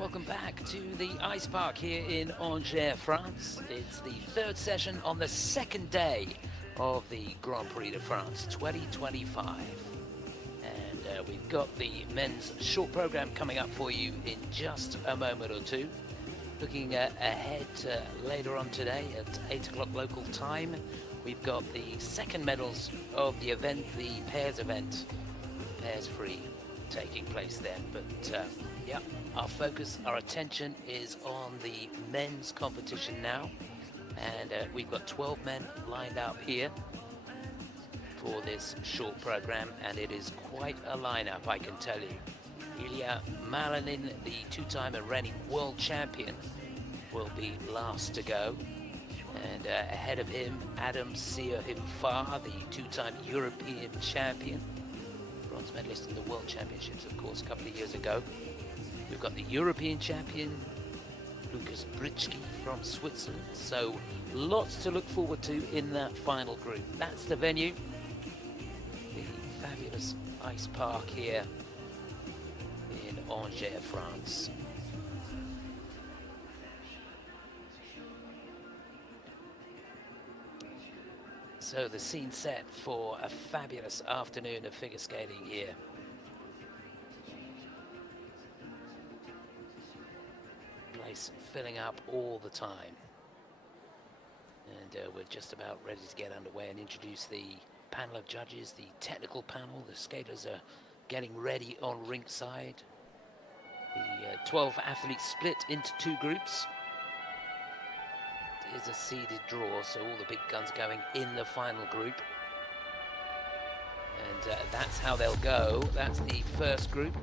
Welcome back to the ice park here in Angers, France. It's the third session on the second day of the Grand Prix de France 2025. And we've got the men's short program coming up for you in just a moment or two. Looking ahead later on today at 8 o'clock local time, we've got the second medals of the event, the pairs event, pairs free, taking place then. But yeah, our focus, our attention is on the men's competition now. And we've got 12 men lined up here for this short program, and it is quite a lineup, I can tell you. Ilya Malanin, the two-time and reigning world champion, will be last to go. And ahead of him, Adam Seohim-Far, the two-time European champion, bronze medalist in the World Championships, of course, a couple of years ago. We've got the European champion, Lukas Britschke from Switzerland. So lots to look forward to in that final group. That's the venue, the fabulous ice park here in Angers, France. So the scene set for a fabulous afternoon of figure skating here. Place filling up all the time. And we're just about ready to get underway and introduce the panel of judges, the technical panel. The skaters are getting ready on rink side. The 12 athletes split into two groups. Is a seeded draw, so all the big guns going in the final group, and that's how they'll go. That's the first group.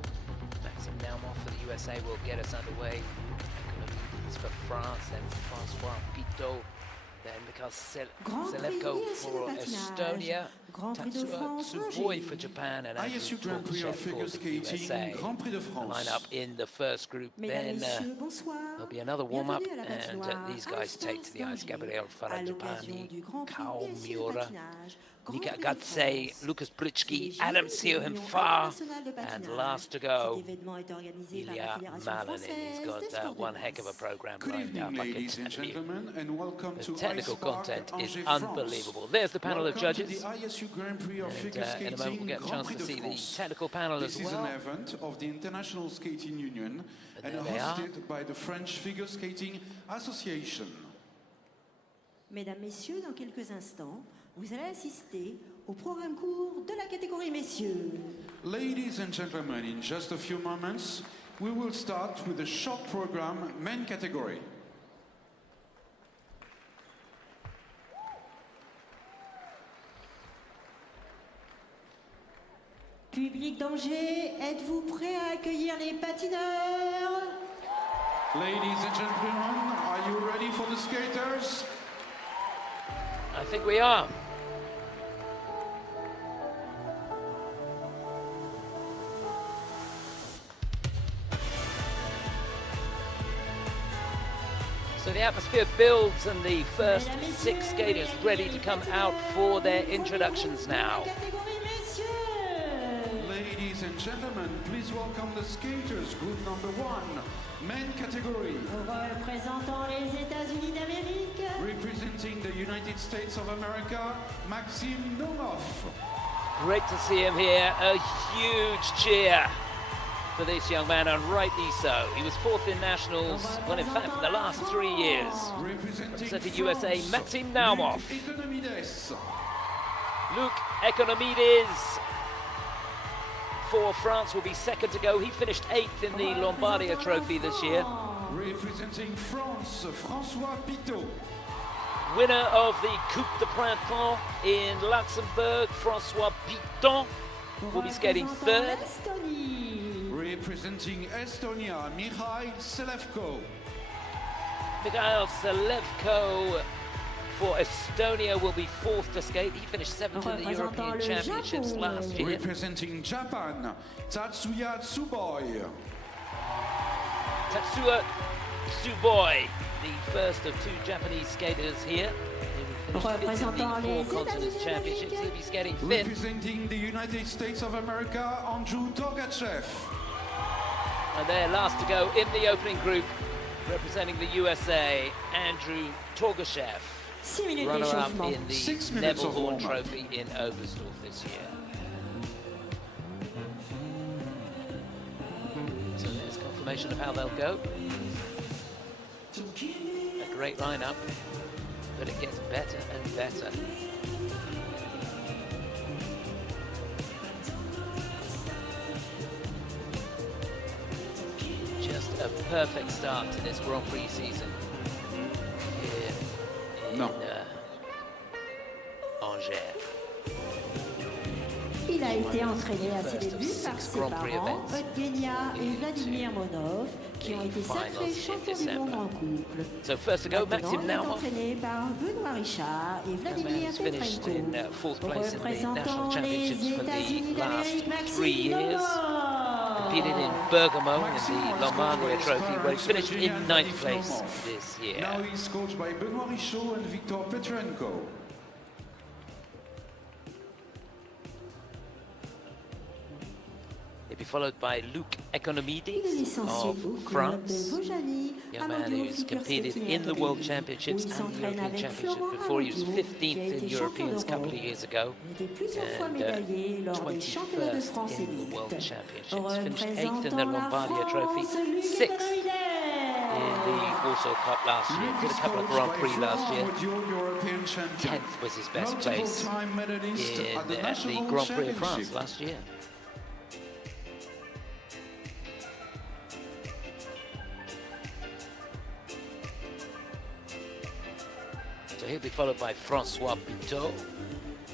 Maxim Naumov for the USA will get us underway. Economides for France, then François Pitot, then Mikhail Selevko for Estonia, Tatsuya Tsuboi for Japan, and Andrew Torkachev for the USA. Line up in the first group. Then there'll be another warm-up, and these guys take to the ice. Gabriel Farajapani, Kao Miura, Nika Gatsei, Lukas Britschke, Adam Seohim-Far, and last to go, Ilya Malanin. He's got one heck of a program lined up, I can tell you. The technical content is unbelievable. There's the panel of judges. And in a moment we'll get a chance to see the technical panel as well. This is an event of the International Skating Union and hosted by the French Figure Skating Association. Mesdames, Messieurs, dans quelques instants, vous allez assister au programme court de la catégorie messieurs. Ladies and gentlemen, in just a few moments, we will start with the short program men category. Public d'Angers, êtes-vous prêts à accueillir les patineurs? Ladies and gentlemen, are you ready for the skaters? I think we are. So the atmosphere builds, and the first 6 skaters ready to come out for their introductions now. Ladies and gentlemen, please welcome the skaters, group number 1, men category. Représentant les États-Unis d'Amérique. Representing the United States of America, Maxim Naumov. Great to see him here. A huge cheer for this young man, and rightly so. He was 4th in nationals, well, in fact, for the last 3 years. Representing USA, Maxim Naumov. Luke Economides for France will be second to go. He finished 8th in the Lombardia Trophy this year. Representing France, François Pitot. Winner of the Coupe de Printemps in Luxembourg, François Pitot will be skating 3rd. Representing Estonia, Mikhail Selevko. Mikhail Selevko for Estonia will be 4th to skate. He finished 7th in the European Championships last year. Representing Japan, Tatsuya Tsuboi. Tatsuya Tsuboi, the first of 2 Japanese skaters here. He will finish 5th in the 4 Continents Championships. He'll be skating 5th. Representing the United States of America, Andrew Torkachev. And they're last to go in the opening group, representing the USA, Andrew Torgashev, 6 minutes runner-up d'échauffement. in the 6 minutes Neville of Horn warm-up. Trophy in Oberstdorf this year. So there's confirmation of how they'll go. A great lineup, but it gets better and better. Just a perfect start to this Grand Prix season here in No. Angers. Il a été entraîné à ses First of débuts par 6 ses Grand Prix parents, events Eugenia et leading Vladimir Monov, qui ont été sacrés finals in champions du monde December. en couple. So first to go, Maintenant, Maxim il est Naumov. entraîné par Benoît Richard et That man Vladimir has finished in Petrenko. 4th place in the national Représentant championships les for États-Unis the last d'Amérique, 3 Maxime years. Naumov. Competed in Bergamo in Maxime the was Lombardia coached by Trophy, where he parents finished Eugenia in and 9th Vladimir place Naumov. this year. Now he's coached by Benoît Richaud and Victor Petrenko. He'll be followed by Luc Il est Economides licencié of au club de France. Vojani, Young un man mondial who's figure competed skating in the athlete, World où Championships il and the s'entraîne European avec Championships Florent before he was Arnaud, 15th qui a in été champion Europeans a couple of d'Europe. years ago. Il était plusieurs fois And, médaillé lors des championnats de France 21st in the World élite. Championships. Finished 8th in the Représentant la Lombardia Trophy, France, Luc 6th in Economides. the Warsaw Cup last year. Luc Did is a couple of coached Grand by Prix last Florent year. Arnaud, European champion. 10th was his best Multiple place time medalist in at the the National Grand Prix of France Championship. last year. So he'll be followed by François Pitot,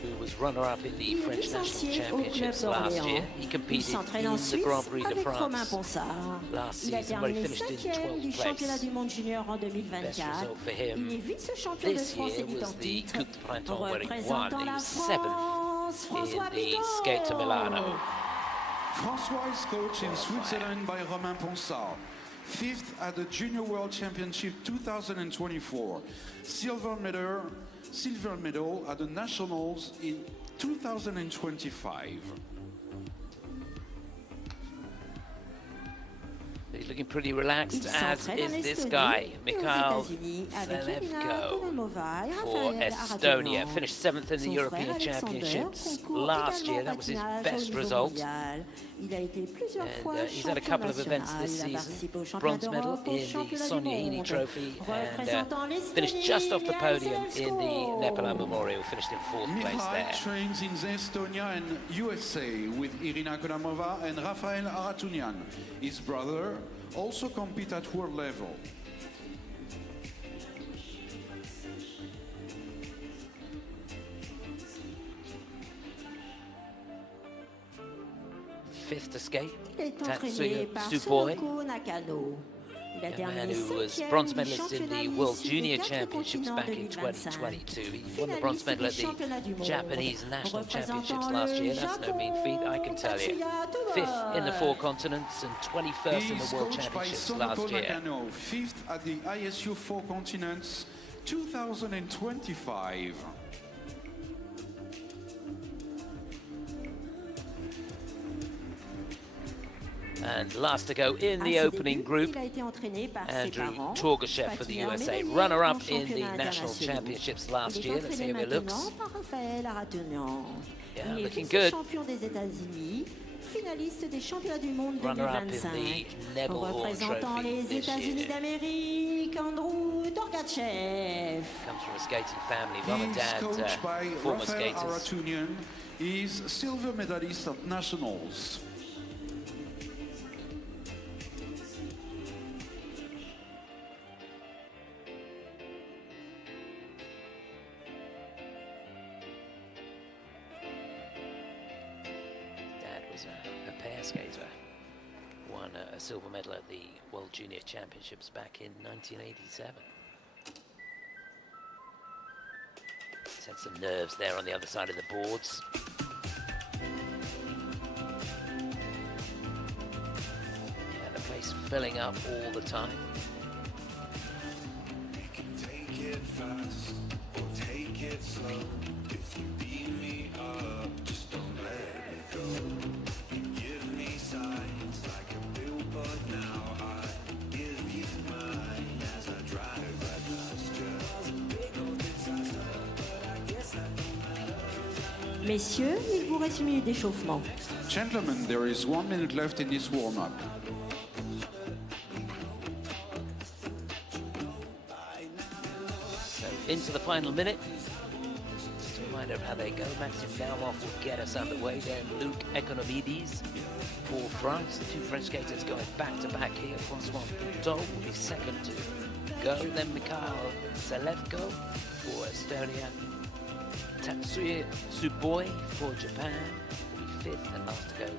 who was runner-up in the Il est French National licencié au club Championships last year. d'Orléans. He Il competed s'entraîne in en the Suisse Grand Prix de avec Romain France Ponsard. last Il a season, where he terminé finished in 5e du 12th championnat place. du monde junior en Best 2024. result for him Il est vice-champion de this France year élite en was the titre. Coupe de Printemps where he won. Représentant He la was 7th France, François in the Pitot. Skate to Milano. François is coached in Switzerland by Romain Ponsard. 5th at the Junior World Championship 2024. Silver medal at the Nationals in 2025. He's looking pretty relaxed, Il as s'entraîne en is this Estonie guy, et aux Mikhail États-Unis avec Irina Selevko Konomova et for Raphaël Estonia. Aratunian. Finished 7th in the Son European frère Alexander Championships concourt last year. également That was his patinage au best niveau result. mondial. Il a été plusieurs And fois he's had a champion couple of events national. this Il a season. participé au championnat Bronze medal d'Europe, au in the championnat du Sonia Heaney monde. Trophy, Représentant and l'Estonie, finished just off the Mikhail podium in the Selevko. Nepal Memorial. Finished in 4th place Mikhail there. trains in Estonia and USA with Irina Konamova and Raphaël Aratunian. His brother also compete at world level. Fifth to skate, Il est entraîné Tatsuya par Tsuboi, Sonoko Nakano. Il a young man terminé who was 5e bronze du medalist in championnat the des World 6 Junior des 4 Championships continents back in 2025. 2022. He won the bronze Finaliste medal des at the championnats du monde. Japanese National Championships Représentant last le year. That's no mean feat, I can tell you. Tatsuya Fifth in the Tsuboi. 4 continents and 21st in He is the World coached by Championships Sonoko last year. Nakano, 5th at the ISU 4 Continents 2025. And last to go in À the ses opening débuts, group, il a été entraîné par ses Andrew parents, Torgashev for the patineur USA, médaillé runner-up en in the championnats National internationaux. Championships last Il est year. Let's see entraîné how he looks. maintenant par Raphaël Aratunian. Yeah, Il est looking good. vice-champion des États-Unis, finaliste des championnats du monde Runner-up in 2025. the Neville Horn Représentant Trophy les this États-Unis year. d'Amérique, Andrew Torgatchev. Comes from a skating family, mum and He is dad, coached by former Raphaël skaters. Aratunian. He is silver medalist at Nationals. Dad was a pair skater. Won a silver medal at the World Junior Championships back in 1987. He's had some nerves there on the other side of the boards. Yeah, the place filling up all the time. Take it fast or take it slow. If you beat me up, just don't let it go. You give me signs like a billboard now. Messieurs, il vous reste une minute d'échauffement. Gentlemen, there is 1 minute left in this warm-up. So into the final minute. Just a reminder of how they go. Maxime Naumoff will get us underway. Then Luc Economides for France. The two French skaters going back-to-back here. Francois Bouteau will be second to go. Then Mikhail Selevko for Estonia. Tatsuya Tsuboi for Japan will be fifth, and last to go,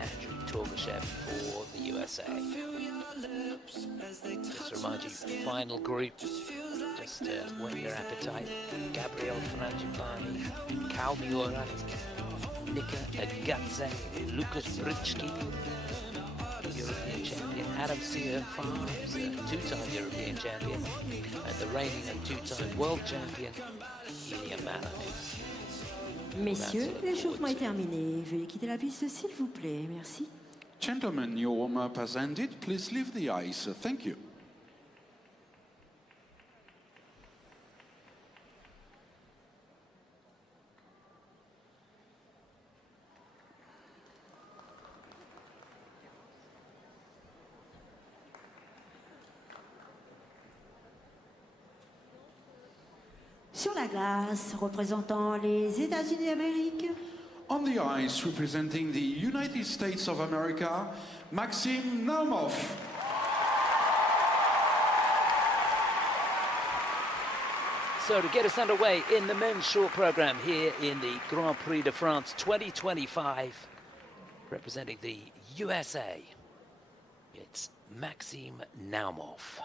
Andrew Torgashev for the USA. Just to remind you, final group, just whet your appetite. Gabriel Frangipani, Cal Miura, Nika Agatze, Lukas Britschki, European champion, Adam Sear-Farms, two-time European champion, and the reigning and two-time world champion, Ilya Malin. Messieurs, l'échauffement est terminé. Veuillez quitter la piste, s'il vous plaît. Merci. Gentlemen, your warm-up has ended. Please leave the ice. Thank you. Sur la glace, représentant les États-Unis d'Amérique, On the ice, representing the United States of America, Maxime Naumoff. So to get us underway in the men's short program here in the Grand Prix de France 2025, representing the USA, it's Maxime Naumoff.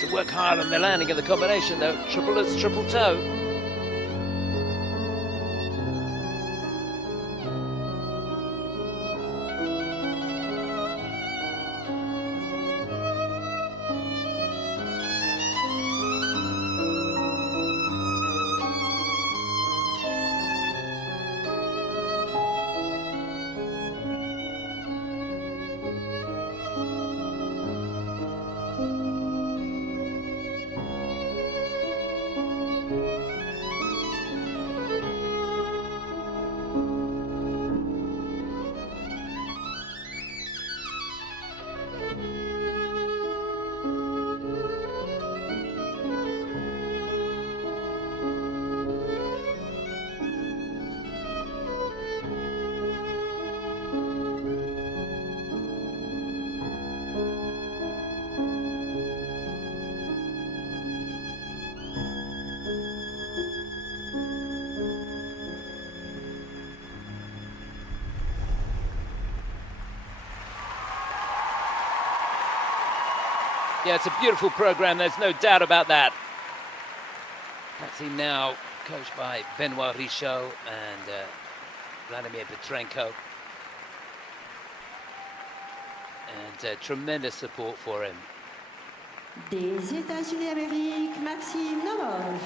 To work hard on the landing of the combination though, triple toe. Yeah, it's a beautiful program, there's no doubt about that. Maxime now coached by Benoit Richaud and Vladimir Petrenko. And tremendous support for him. Des États-Unis d'Amérique, Maxime Nomov.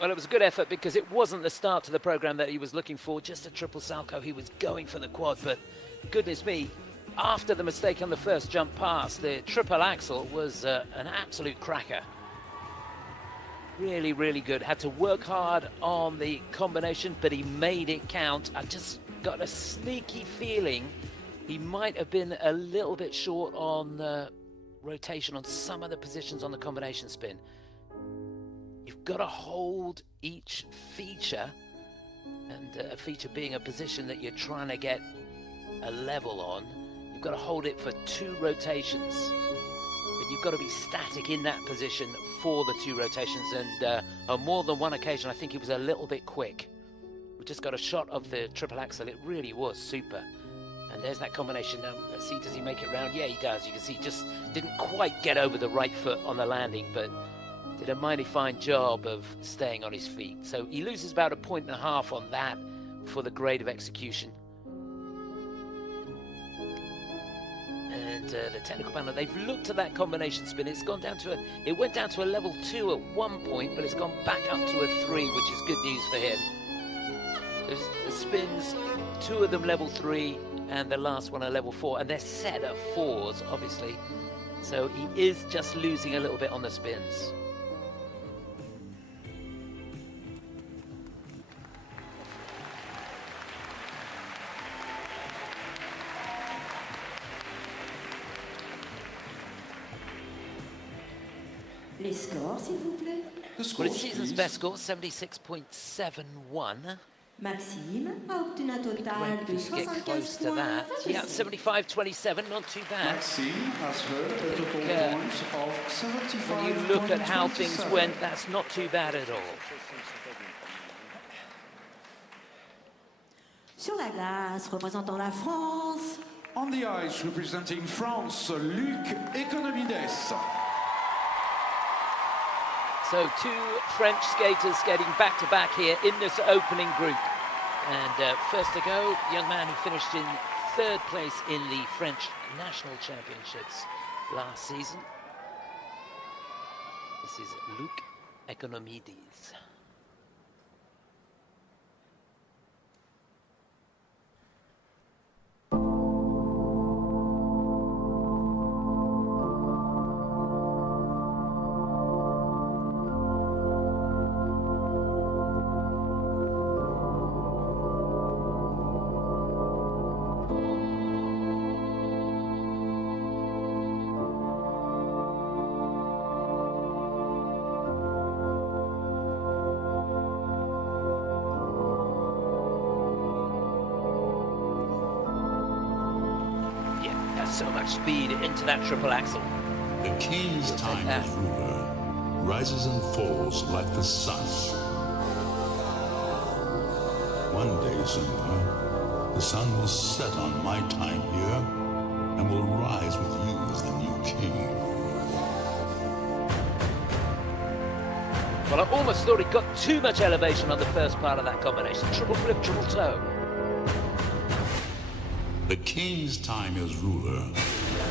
Well, it was a good effort because it wasn't the start to the program that he was looking for, just a triple salchow. He was going for the quad, but goodness me, after the mistake on the first jump pass, the triple axel was an absolute cracker. Really, really good. Had to work hard on the combination, but he made it count. I just got a sneaky feeling he might have been a little bit short on rotation on some of the positions on the combination spin. You've got to hold each feature, and a feature being a position that you're trying to get a level on. You've got to hold it for 2 rotations, but you've got to be static in that position for the 2 rotations, and on more than one occasion I think he was a little bit quick. We just got a shot of the triple axel. It really was super. And there's that combination. Now let's see, does he make it round? Yeah, he does. You can see he just didn't quite get over the right foot on the landing, but did a mighty fine job of staying on his feet. So he loses about 1.5 points on that for the grade of execution. And the technical panel, they've looked at that combination spin. It's gone down to it went down to a level 2 at one point, but it's gone back up to a 3, which is good news for him. There's the spins, 2 of them level 3, and the last one a level 4, and they're set at 4s, obviously. So he is just losing a little bit on the spins. Les scores, s'il vous plaît. The Well, scores, his season's please. best score, 76.71. Maxime a obtenu un total Great de if you get 75 close to points. that. Yeah, 75.27, not too bad. Maxime has heard a total Yeah. points of 75. When you look at how things went, that's not too bad at all. Sur la glace, représentant la France, On the ice, representing France, Luc Economides. So 2 French skaters skating back-to-back here in this opening group. And first to go, young man who finished in 3rd place in the French National Championships last season. This is Luc Economides. So much speed into that triple axel. The king's time that. as ruler rises and falls like the sun. One day, Simba, the sun will set on my time here and will rise with you as the new king. Well, I almost thought he got too much elevation on the first part of that combination. Triple flip, triple toe. The king's time as ruler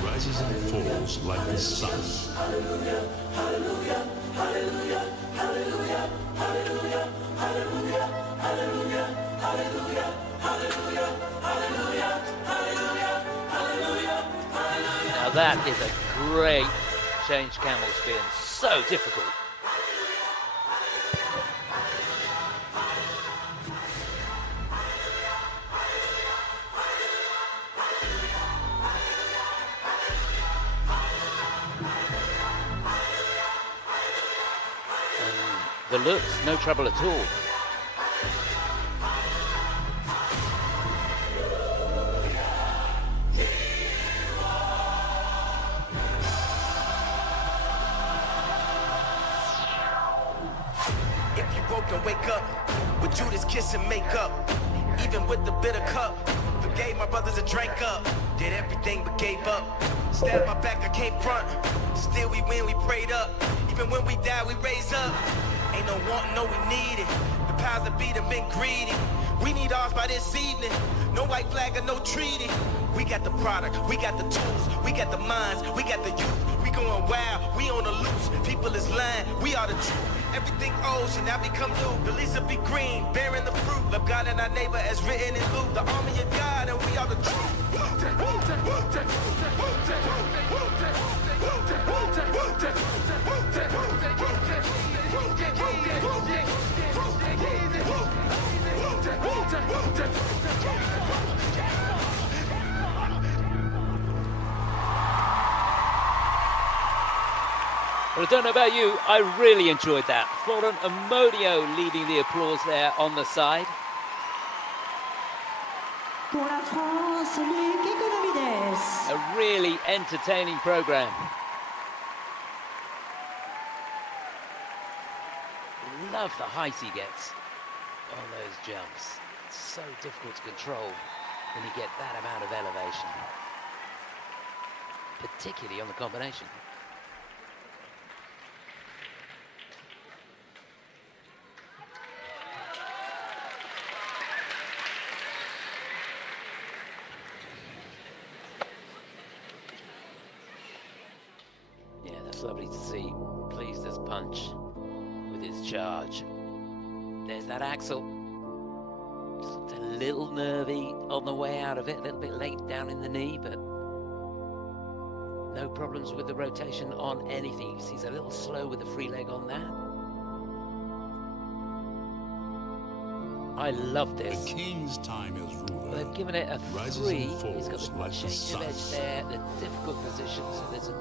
rises and falls like the sun. Hallelujah, hallelujah, hallelujah, hallelujah, hallelujah, hallelujah, hallelujah, hallelujah, hallelujah, hallelujah, hallelujah, hallelujah, hallelujah. Now that is a great change camel spin. So difficult. The looks, no trouble at all. If you woke and wake up with with Judas kiss and make up. Even with the bitter cup, forgave my brothers and drank up. Did everything but gave up. Stabbed my back, I came front. Still we win, we prayed up. Even when we die, we raise up. Ain't no want, no we need it. The powers that be have been greedy. We need ours by this evening. No white flag or no treaty. We got the product, we got the tools, we got the minds, we got the youth. We going wild, we on the loose. People is lying, we are the truth. Everything old should now become new. The leaves will be green, bearing the fruit. Love God and our neighbor as written in Luke. The army of God and we are the truth. Well, I don't know about you, I really enjoyed that. Florent Amodio leading the applause there on the side. Pour la France, Luc Economides. A really entertaining program. Love the height he gets on those jumps. It's so difficult to control when you get that amount of elevation, particularly on the combination. Yeah, that's lovely to see. Pleased as punch with his charge. There's that axle. Just looked a little nervy on the way out of it, a little bit late down in the knee, but no problems with the rotation on anything. He's a little slow with the free leg on that. I love this. The king's time as ruler. They've given it a rises 3. and falls He's got the like the change sun. of edge there, the difficult position. So there's a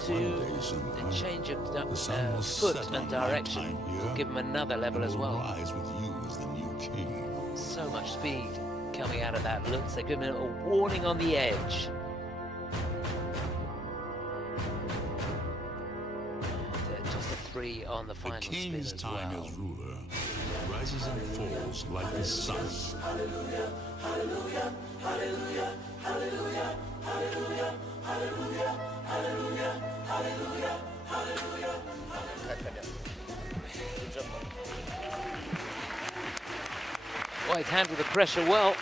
2, One day soon, the change of the sun will foot set and on my direction time here, will give him another level and as will well. rise with you as the new king. So much speed coming out of that looks. They're giving it a warning on the edge. And, just a 3 on the The final spin king's as time well. as ruler rises and falls like the sun. Hallelujah, hallelujah, hallelujah, hallelujah, hallelujah, hallelujah, hallelujah, hallelujah, hallelujah. Boy, he's handled the pressure well.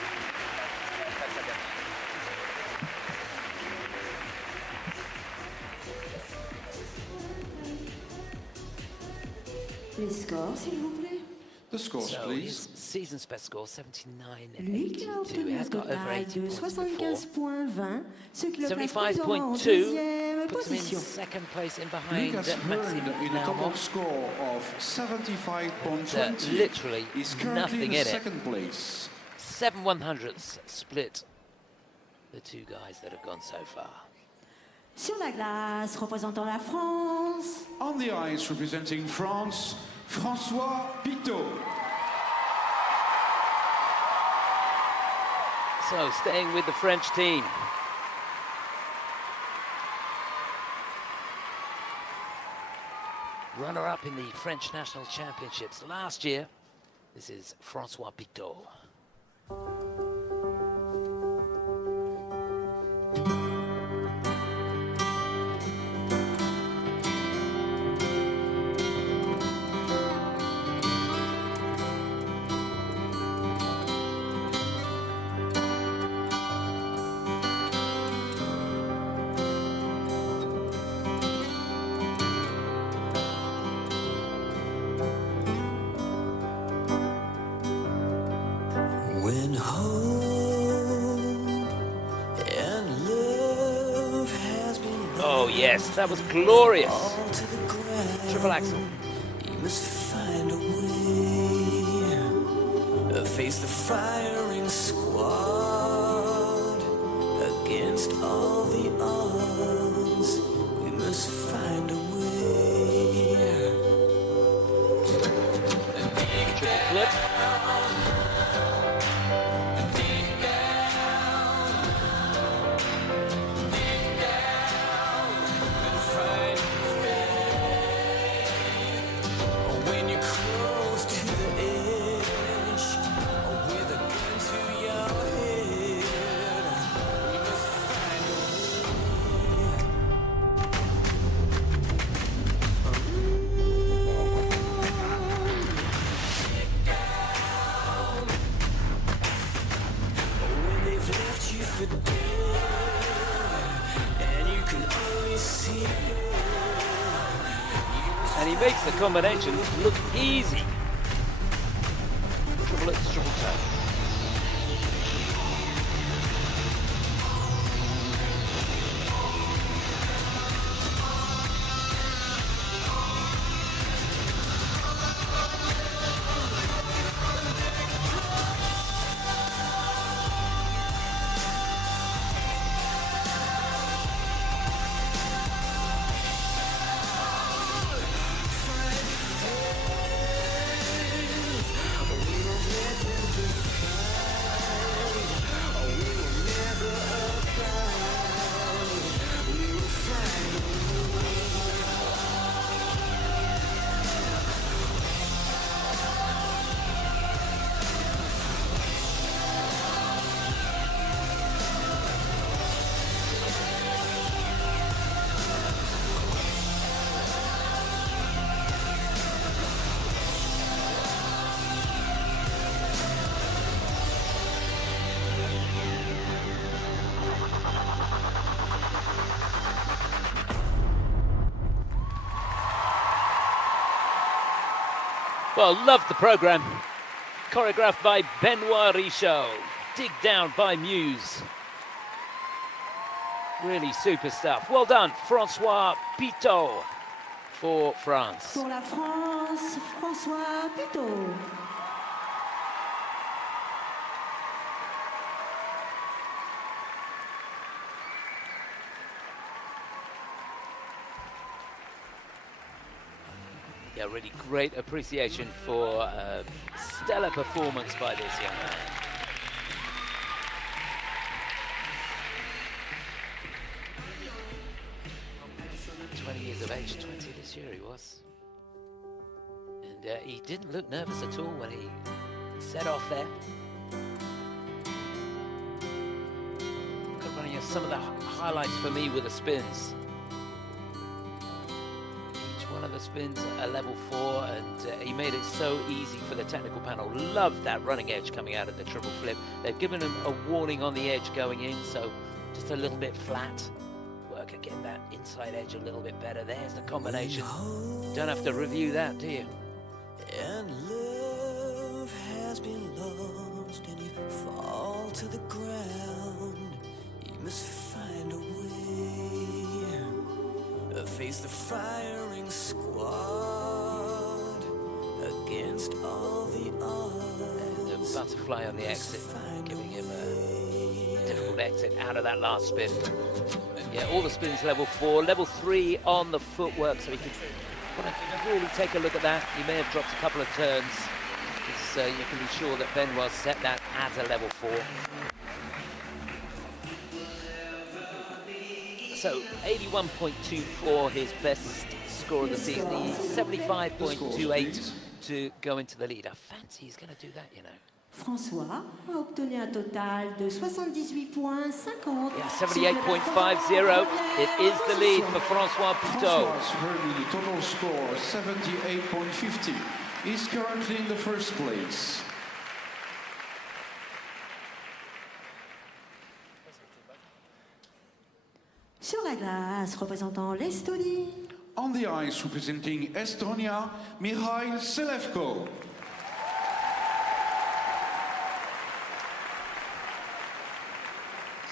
Les scores, s'il vous plaît. The scores, So please. his season's best score, 79.82. Luc a obtenu un Has got over total 80 de points before. 75,20, ce qui le place provisoirement en 75.2 deuxième puts him in position. second place in Luke behind has Maxime earned in a total Naumont. score of 75.20. Literally He's currently nothing in in it. second place. 7 100ths split the two guys that have gone so far. Sur la glace, représentant la France, On the ice, representing France, François Pitot. So staying with the French team. Runner-up in the French National Championships last year. This is François Pitot. When hope and love has been Oh yes, that was glorious. all to the ground, Triple axel. you must find a way. Face the firing squad against all the odds. We must find a way. Triple flip. When you're close to the edge, he makes the combination look easy. Triplets, triple toe. Well, loved the programme. Choreographed by Benoit Richaud. Dig Down by Muse. Really super stuff. Well done, François Pitot for France. Pour la France, François Pitot. Yeah, really great appreciation for stellar performance by this young man. Years of age, 20 this year he was. And he didn't look nervous at all when he set off there. Got running some of the highlights for me were the spins. Each one of the spins a level 4, and he made it so easy for the technical panel. Loved that running edge coming out of the triple flip. They've given him a warning on the edge going in, so just a little bit flat. Again, that inside edge a little bit better. There's the combination. Don't have to review that, do you? And love has been lost, and you fall to the ground. You must find a way. Face the firing squad against all the odds. And the butterfly on the exit, giving him a difficult exit out of that last spin. Yeah, all the spins level 4, level 3 on the footwork, so he could really take a look at that. He may have dropped a couple of turns, because you can be sure that Benoit set that as a level 4. So 81.24, his best score of the season. He needs 75.28 to go into the lead. I fancy he's going to do that, you know. François a obtenu un total de 78,50. Yeah, 78.50. It is the lead for François Pitot. François Hermie, total score 78.50. He's currently in the first place. Sur la glace, représentant l'Estonie. On the ice, representing Estonia, Mikhail Selevko.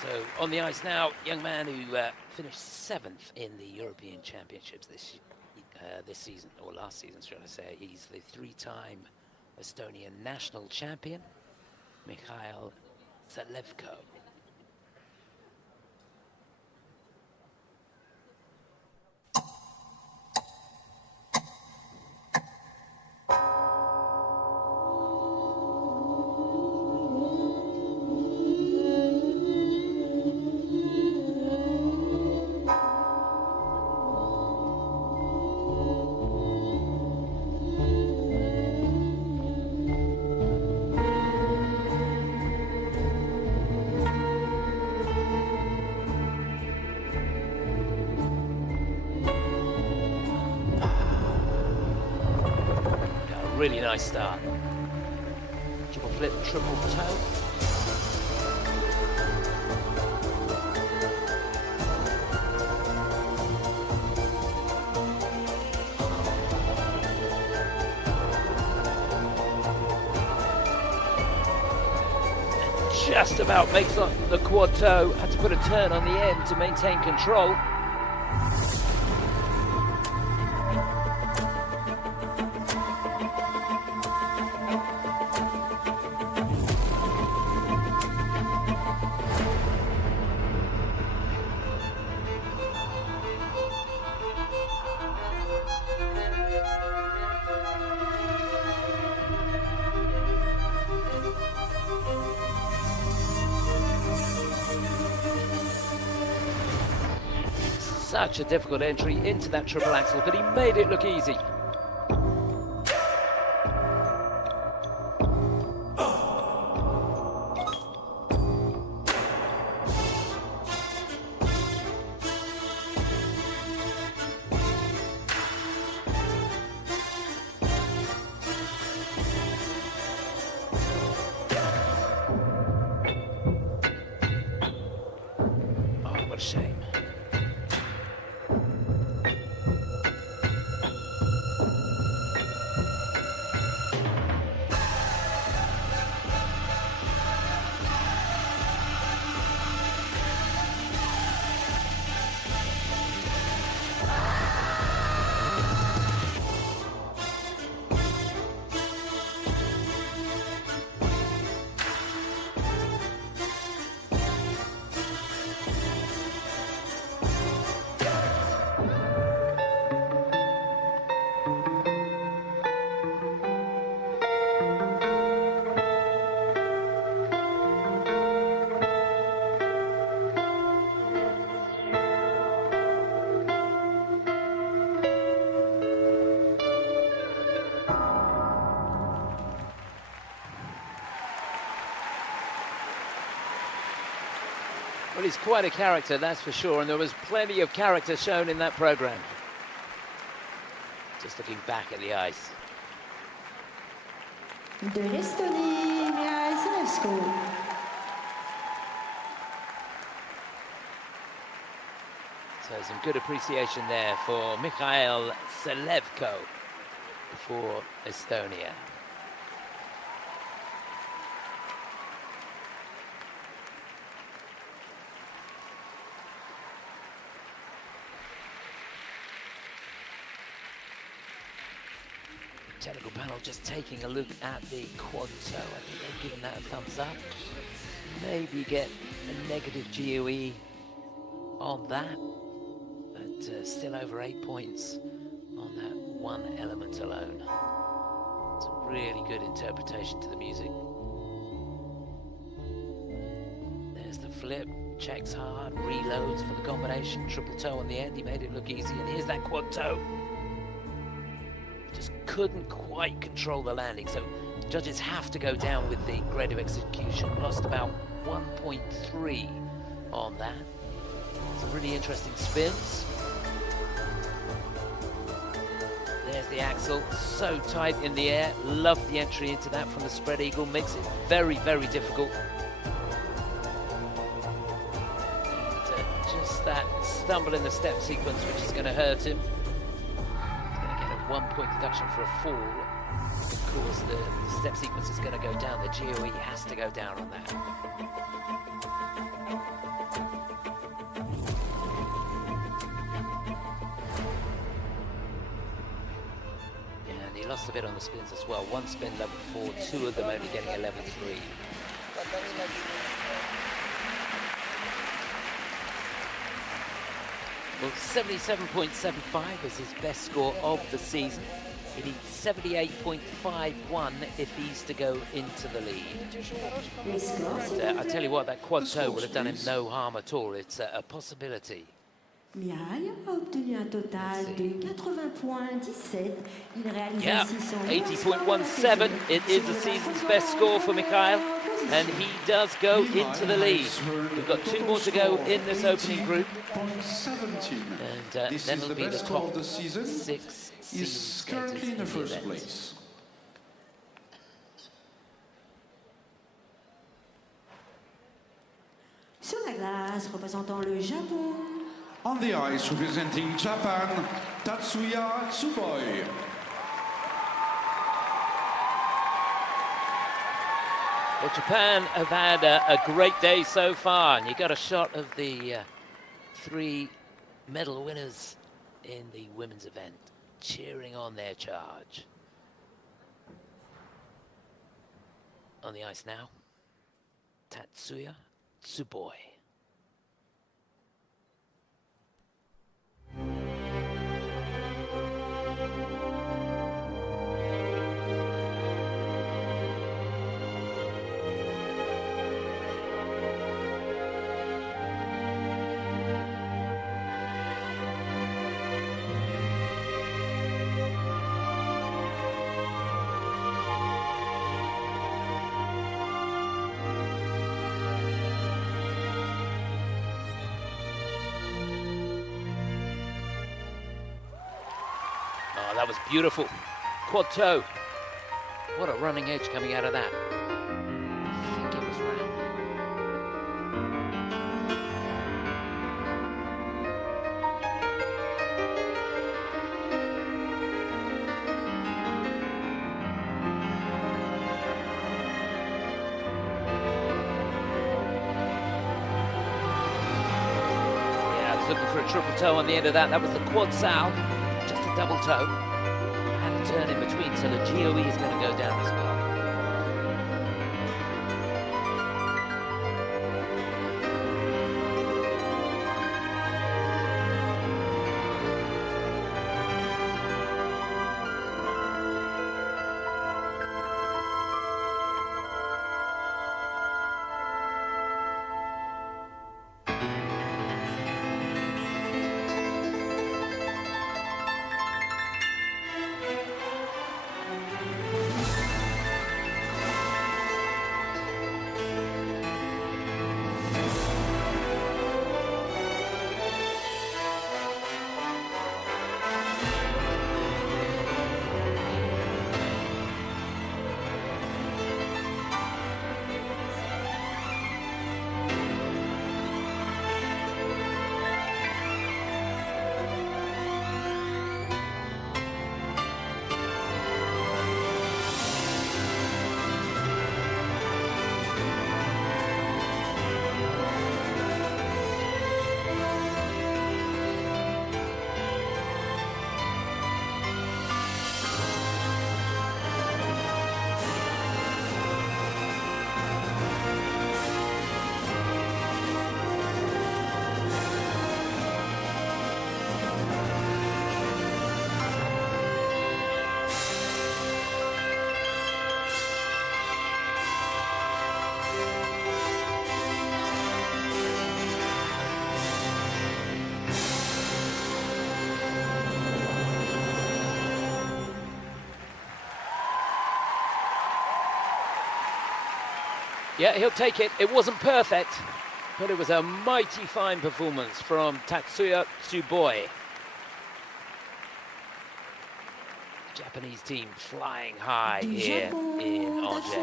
So on the ice now, young man who finished 7th in the European Championships this season, or last season, should I say. He's the 3-time Estonian national champion, Mikhail Selevko. Really nice start. Triple flip, triple toe. just about makes up the quad toe. Had to put a turn on the end to maintain control. Such a difficult entry into that triple axel, but he made it look easy. Oh, what a shame. Well, he's quite a character, that's for sure, and there was plenty of character shown in that program. Just looking back at the ice. De l'Estonie, Mihail Selevsko. So some good appreciation there for Mikhail Selevko for Estonia. Technical panel just taking a look at the quad toe. I think they've given that a thumbs up. Maybe get a negative GOE on that, but still over 8 points on that one element alone. It's a really good interpretation to the music. There's the flip, checks hard, reloads for the combination, triple toe on the end. He made it look easy, and here's that quad toe. Just couldn't quite control the landing, so judges have to go down with the grade of execution. Lost about 1.3 on that. Some really interesting spins. There's the axle, so tight in the air. Love the entry into that from the spread eagle. Makes it very, very difficult. And, just that stumble in the step sequence, which is going to hurt him. 1 point deduction for a fall. Of course, the step sequence is going to go down. The GOE has to go down on that. Yeah, and he lost a bit on the spins as well. One spin level 4, two of them only getting a level 3. Well, 77.75 is his best score of the season. He needs 78.51 if he's to go into the lead. And, I tell you what, that quad toe would have done him no harm at all. It's a possibility. Mihail a obtenu un total de 80.17. Il réalise Yeah, ainsi son 80.17. It is the season's best score for Mikhail, and he does go into the lead. We've got 2 more to go in this opening group, and then it'll be the top 6 is currently in the first place. Sur la glace, représentant le Japon. On the ice, representing Japan, Tatsuya Tsuboi. Well, Japan have had a great day so far, and you got a shot of the 3 medal winners in the women's event cheering on their charge. On the ice now, Tatsuya Tsuboi. Oh, that was beautiful. Quad toe. What a running edge coming out of that. I think it was round. Yeah, I was looking for a triple toe on the end of that. That was the quad sow. Just a double toe. Had a turn in between, so the GOE is going to go down as well. Yeah, he'll take it. It wasn't perfect, but it was a mighty fine performance from Tatsuya Tsuboi. Japanese team flying high here in Angers.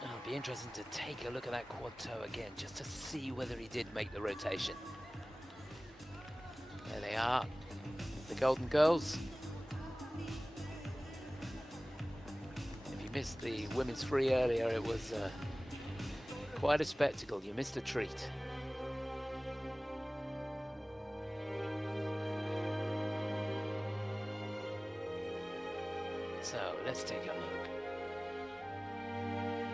It'll be interesting to take a look at that quad toe again, just to see whether he did make the rotation. There they are, the Golden Girls. If you missed the women's free earlier, it was quite a spectacle. You missed a treat. So let's take a look.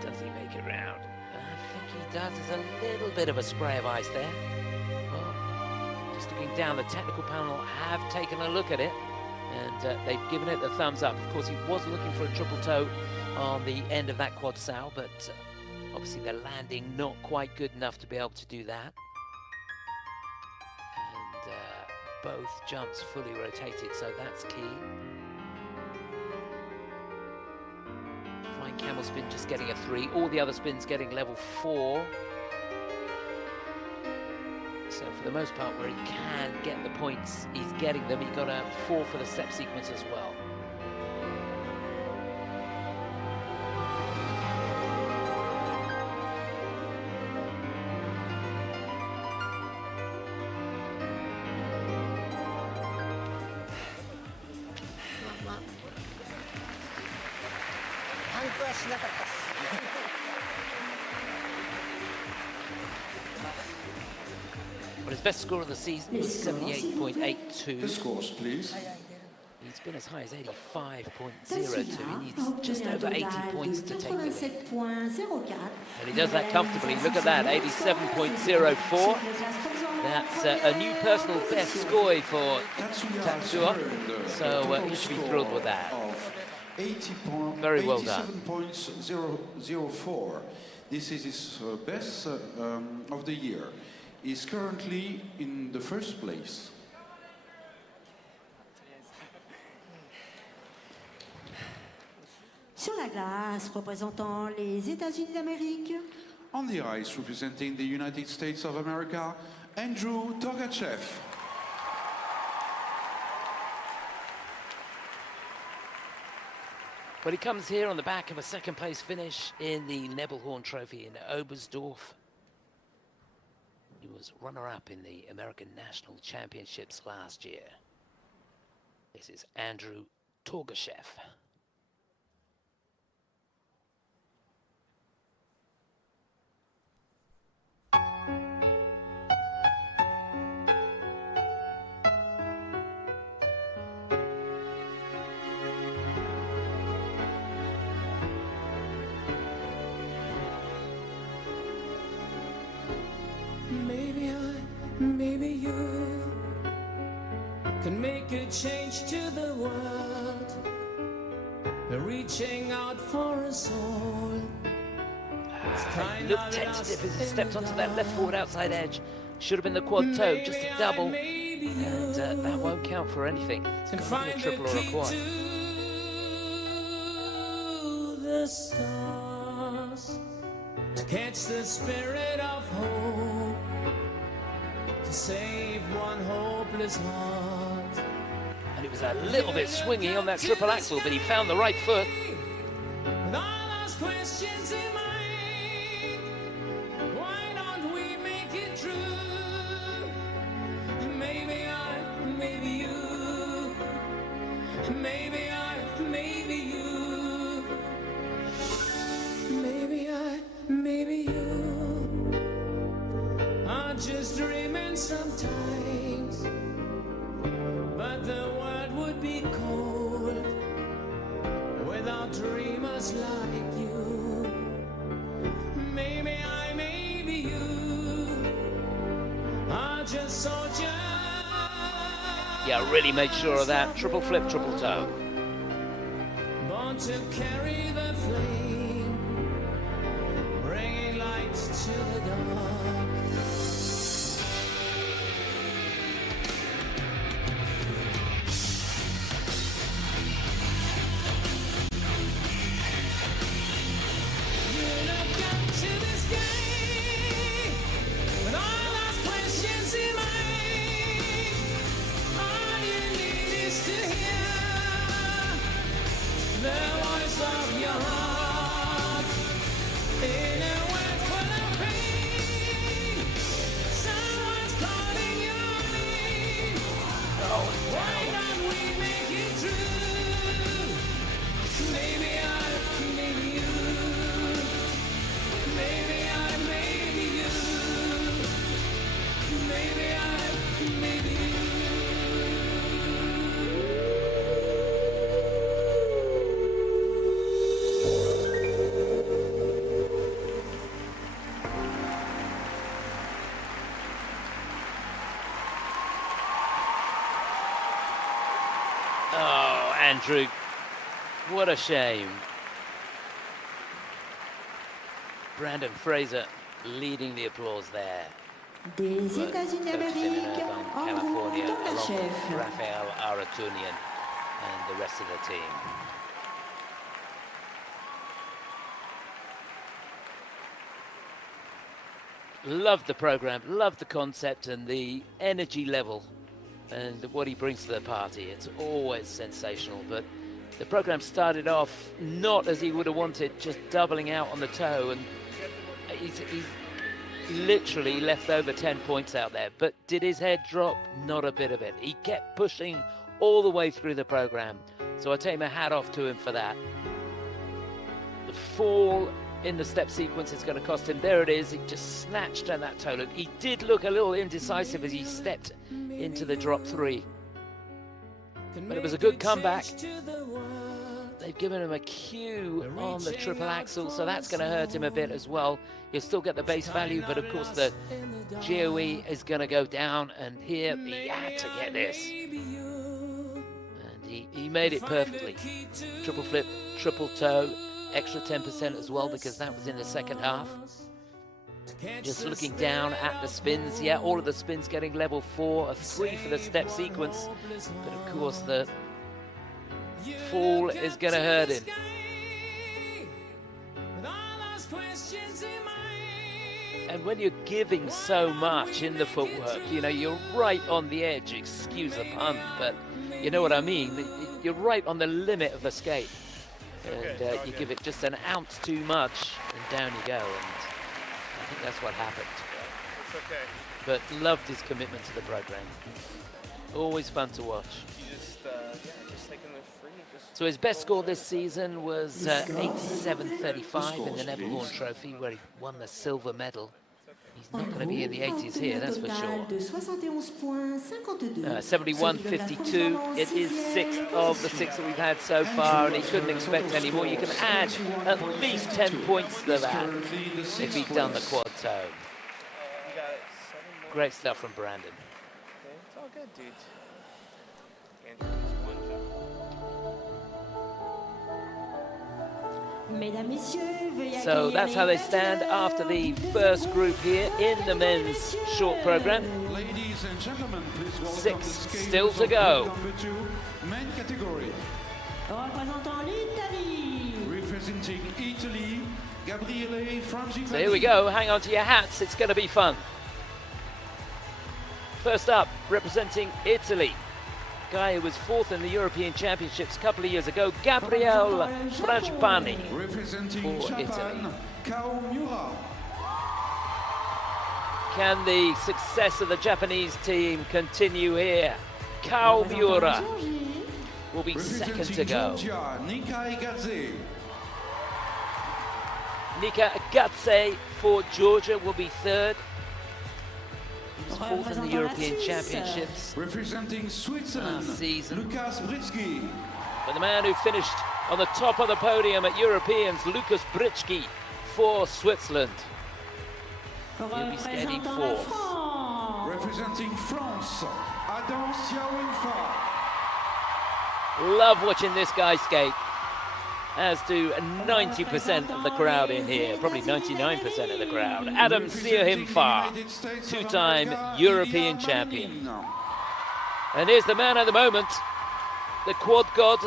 Does he make it round? I think he does. There's a little bit of a spray of ice there. Well, just looking down, the technical panel have taken a look at it, and they've given it the thumbs up. Of course, he was looking for a triple toe on the end of that quad sow, but obviously the landing not quite good enough to be able to do that. And both jumps fully rotated, so that's key. Camel spin just getting a 3, all the other spins getting level 4. So for the most part, where he can get the points, he's getting them. He got a 4 for the step sequence as well. Well, his best score of the season was 78.82. The scores, please. He's been as high as 85.02. He needs just over 80 points to take the lead. 87.04. And he does that comfortably. Look at that, 87.04. That's a new personal best score for Tatsuya. So he should be thrilled with that. Very well done. 87.004. This is his best of the year. He's currently in the first place. Sur la glace, représentant les États-Unis d'Amérique. On the ice, representing the United States of America, Andrew Togachev. But he comes here on the back of a second place finish in the Nebelhorn Trophy in Oberstdorf. He was runner-up in the American National Championships last year. This is Andrew Togachev. Maybe you can make a change to the world. Reaching out for us all. He looked tentative as he stepped onto that left forward outside edge. Should have been the quad toe, just a double. And that won't count for anything. It's going to be a triple or a quad. The stars to catch the spirit of hope, to save one hopeless heart. And it was a little bit swingy on that triple axel, but he found the right foot. With all those questions in mind, why don't we make it true? Maybe I, maybe you, maybe I, maybe you, maybe I, maybe you are just dreaming sometimes, but the world would be cold without dreamers like you. Maybe I, maybe you are just soldiers. Yeah, really made sure of that. Triple flip, triple toe. Born to carry the flame, bringing light to the dark. Andrew, what a shame. Brandon Fraser leading the applause there. Des États-Unis d'Amérique, Andrew California, along with Togachev. Raphael Aratunian and the rest of the team. Loved the program, loved the concept and the energy level and what he brings to the party. It's always sensational, but the program started off not as he would have wanted, just doubling out on the toe, and he's literally left over 10 points out there. But did his head drop? Not a bit of it. He kept pushing all the way through the program, so I take my hat off to him for that. The fall in the step sequence is going to cost him. There it is. He just snatched at that toe loop. He did look a little indecisive as he stepped into the drop 3. But it was a good comeback. They've given him a cue on the triple axel, so that's going to hurt him a bit as well. He'll still get the base value, but of course the GOE is going to go down, and here he had to get this. And he made it perfectly. Triple flip, triple toe, extra 10% as well, because that was in the second half. Just looking down at the spins, yeah, all of the spins getting level 4, a 3 for the step sequence, but of course the fall is going to hurt him. And when you're giving so much in the footwork, you know, you're right on the edge, excuse the pun, but you know what I mean, you're right on the limit of the skate. And you give it just an ounce too much, and down you go, and I think that's what happened. It's okay. But loved his commitment to the program. Always fun to watch. You just, just taking the free. So his best score this season was 87.35 in the Nebelhorn Trophy, where he won the silver medal. He's not going to be in the 80s here, that's for sure. 71.52. It is 6th of the 6 that we've had so far, and he couldn't expect any more. You can add at least 10 points to that if he'd done the quad toe. Great stuff from Brandon. Okay, it's all good, dude. So that's how they stand after the first group here in the men's short program. Ladies and gentlemen, please welcome 6 the skaters still to of go. Number 2, men category. Representing Italy, Gabriele Frangipani. So here we go, hang on to your hats, it's going to be fun. First up, representing Italy, guy who was 4th in the European Championships a couple of years ago, Gabriele Frangipani Representing for Italy. Japan, Kao Miura. Can the success of the Japanese team continue here? Kao Miura will be second to go. Georgia, Nika Egadze. Nika Egadze for Georgia will be 3rd. He's 4th in the European Championships Representing Switzerland, last season. Lukas Britsky. But the man who finished on the top of the podium at Europeans, Lukas Britsky for Switzerland. He'll be skating 4th. Representing France, Adam Siawinfa. Love watching this guy skate, as do 90% of the crowd in here, probably 99% of the crowd. Adam Siawinfa, 2-time European champion. And here's the man at the moment, the quad god.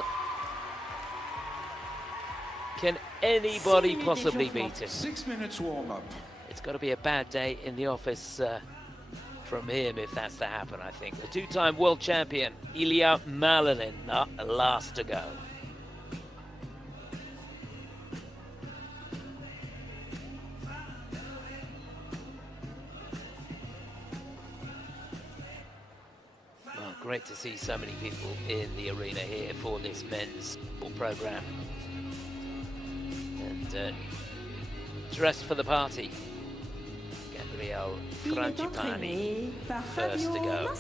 Can anybody possibly beat him? 6 minutes warm-up. It's got to be a bad day in the office from him if that's to happen, I think. The 2-time world champion, Ilya Malinin, last to go. Well, great to see so many people in the arena here for this men's program. And dressed for for Gabriele Frangipani, first to go.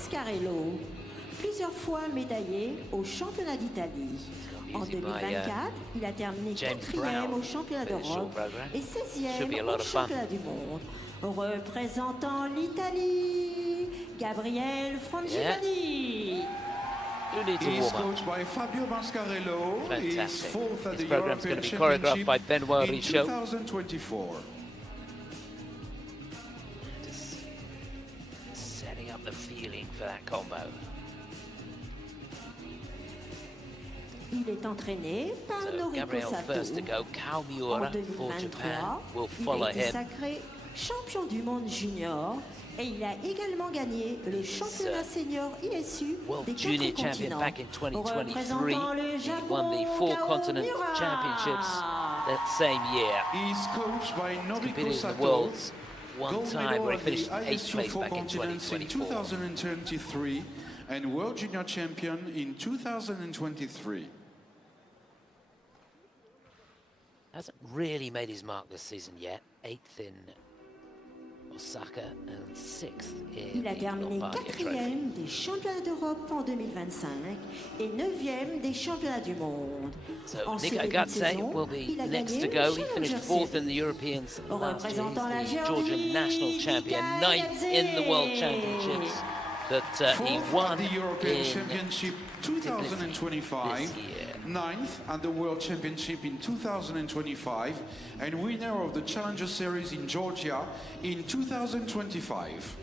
Plusieurs fois médaillé au championnat d'Italie. En 2024, il a terminé 4e au championnat d'Europe et 16e au championnat du monde. Représentant l'Italie, Gabriele Frangipani. Who needs a He's warm-up? coached by Fabio Mascarello. He's Fantastic. 4th at This the program's European going to be choreographed by Championship Benoit in Richaud. 2024. Just setting up the feeling for that combo. Il est entraîné par So Noriko Gabriele Sato. first to go. Kao En Miura for 2023, Japan will il follow a été him. sacré champion du monde junior et il a également gagné le championnat senior ISU World des Junior 4 Champion continents. back in 2023. Représentant le He Japon, won the 4 Kao continent Miura. championships that same year. He's coached by Noriko Competed in the Sato. world's one Gold time medal where he at finished the 8th ISU place 4 back in continents in 2024. 2023 and World Junior Champion in 2023. Hasn't really made his mark this season yet. 8th in Osaka and 6th in Il a the terminé Lombardia 4e des championnats d'Europe en 2025 et 9e des championnats du monde. So En ce Nico début de Gutse saison, will be il a next gagné to le go. He Challenger finished 4th in the Series. Europeans last year. Représentant la He's the Géorgie, Georgian national champion, 9th in the World Championships that he Fourth won at the European in Championship 2025, this year. 9th at the World Championship in 2025, and winner of the Challenger Series in Georgia in 2025.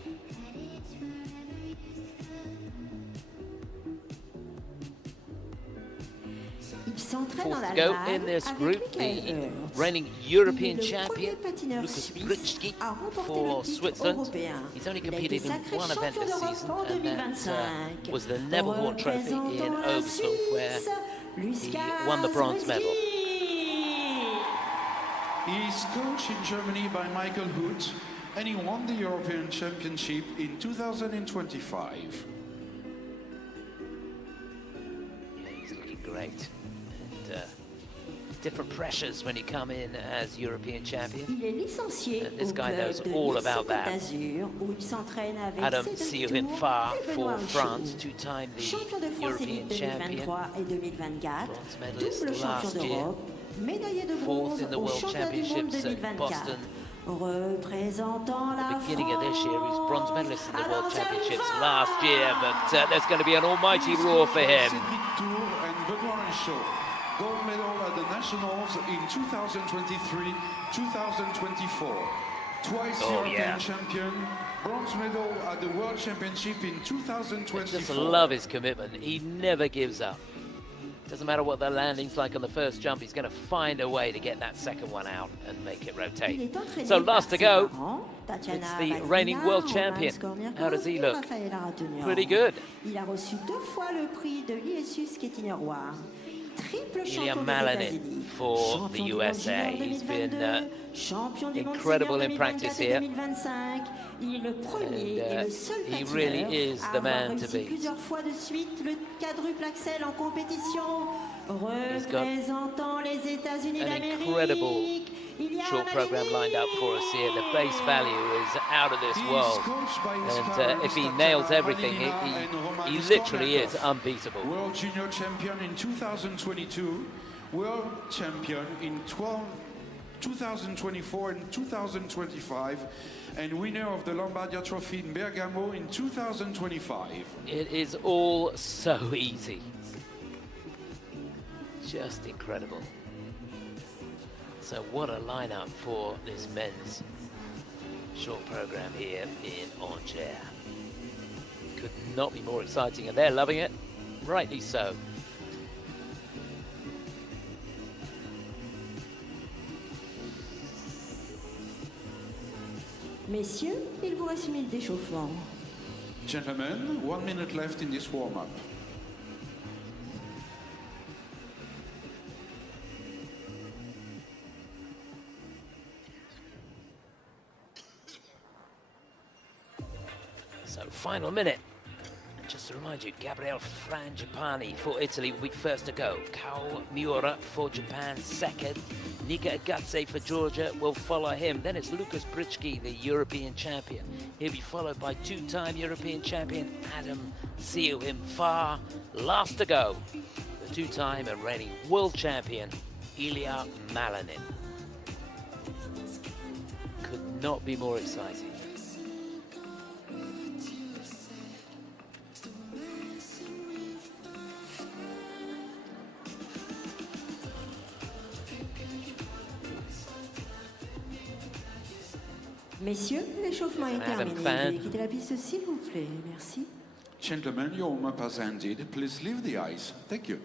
Il s'entraîne en Fourth to go Allemagne in this avec group, Michael the Hurst. reigning Il est European le champion, premier patineur Lukas suisse Prix, à remporter for le titre Switzerland. européen. He's only Il a été competed in sacré one event champion this d'Europe season, en and that 2025. was the Neverhorn Trophy in Représentant la Oberstdorf, where Suisse, he won the bronze medal. He is coached in Germany by Michael Hoot, and he won the European Championship in 2025. Yeah, he's looking great. And different pressures when you come in as European champion. Il est licencié And this au guy club knows de all Nice about that. Côte d'Azur, où il s'entraîne avec Adam Cédric Siohin Tour Farr et for Benoît France, Richaud. two-time the Champion de France European élite champion. 2023 et 2024, Bronze medalist double champion last year. d'Europe, médaillé de Fourth bronze in the au World championnat du monde Championships at 2024. Boston. Représentant la Beginning of this year, he was bronze medalist in the World Alors, Championships Siohin last year, but there's going to be an almighty roar for him. Cédric Tour and Benoît Richaud. Gold medal at the Nationals in 2023, 2024. Twice Oh, European yeah. champion, bronze medal at the World Championship in I 2024. just love his commitment. He never gives up. Doesn't matter what the landing's like on the first jump, he's going to find a way to get that second one out and make it Il rotate. est entraîné So par last to ses go, parents, Tatiana it's the Valina, reigning world Roman champion. Skorniakov How does he et look? Raphaël Aratunian. Pretty good. Il a reçu 2 fois le prix de l'ISU Sketineroy. Triple champion des Malanin États-Unis, for champion the du monde USA. junior He's been 2022, champion du monde incredible senior in practice 2024 et here. 2025. Il est le premier And, et le seul he patineur really is à the avoir man to réussi beat. plusieurs fois de suite le quadruple axel en compétition. He's got Représentant les États-Unis an d'Amérique, incredible il y a short program lined up for us here. The base value is out of this He is world. coached by his And parents, if he Tatiana nails everything, Valina and Roman he literally is Skorniakov. unbeatable. World Junior Champion in 2022, World Champion in 2024 and 2025, and winner of the Lombardia Trophy in Bergamo in 2025. It is all so easy. Just incredible. So what a lineup for this men's short program here in Angers. Could not be more exciting, and they're loving it, rightly so. Messieurs, il vous reste 1 minute d'échauffement. Gentlemen, 1 minute left in this warm-up. So final minute. And just to remind you, Gabriele Frangipani for Italy will be first to go. Kao Miura for Japan second. Nika Agatse for Georgia will follow him. Then it's Lukas Prich, the European champion. He'll be followed by two-time European champion Adam Siohin Farr. Last to go, the two-time and reigning world champion Ilya Malanin. Could not be more exciting. Messieurs, l'échauffement est Adam terminé. Fan. Veuillez quitter la piste, s'il vous plaît. Merci. Gentlemen, your warm-up has ended. Please leave the ice. Thank you.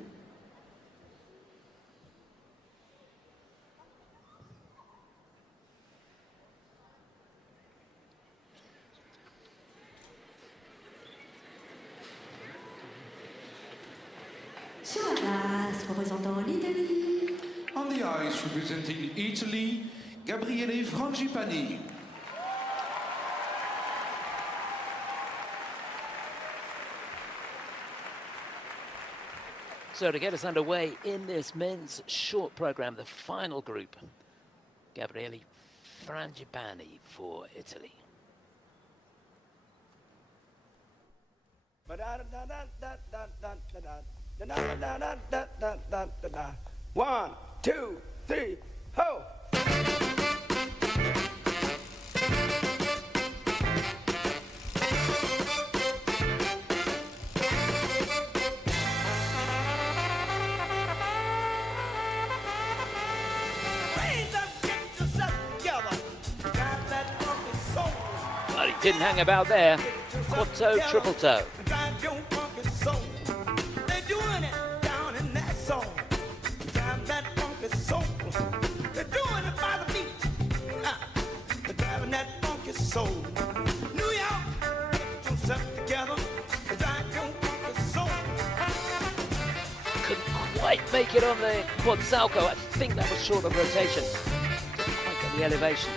Sur la place, représentant l'Italie. On the ice, representing Italy, Gabriele Frangipani. So to get us underway in this men's short program, the final group, Gabriele Frangipani for Italy. One, two, three, ho! But he didn't hang about there. Quad toe, triple toe. They're doing it down in that zone. Drive that funky soul. They're doing it by the beach. They're driving that funky soul. New York, get yourself together. Drive your funky soul. Couldn't quite make it on the quad salco. I think that was short of rotation. Didn't quite get the elevation.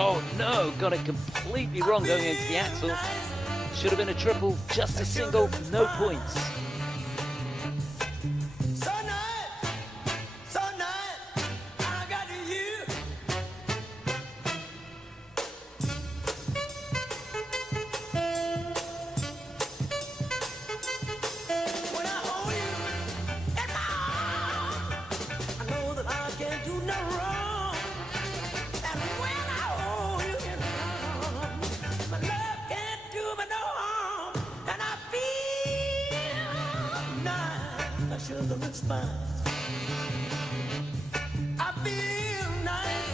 Oh no, got it completely wrong going into the axle. Should have been a triple, just a single, no points. So nice, I got you. When I hold you in my arms, I know that I can't do no wrong. And when I hold you in my arms, my love can't do me no harm. And I feel nice, a sugar and spice. I feel nice,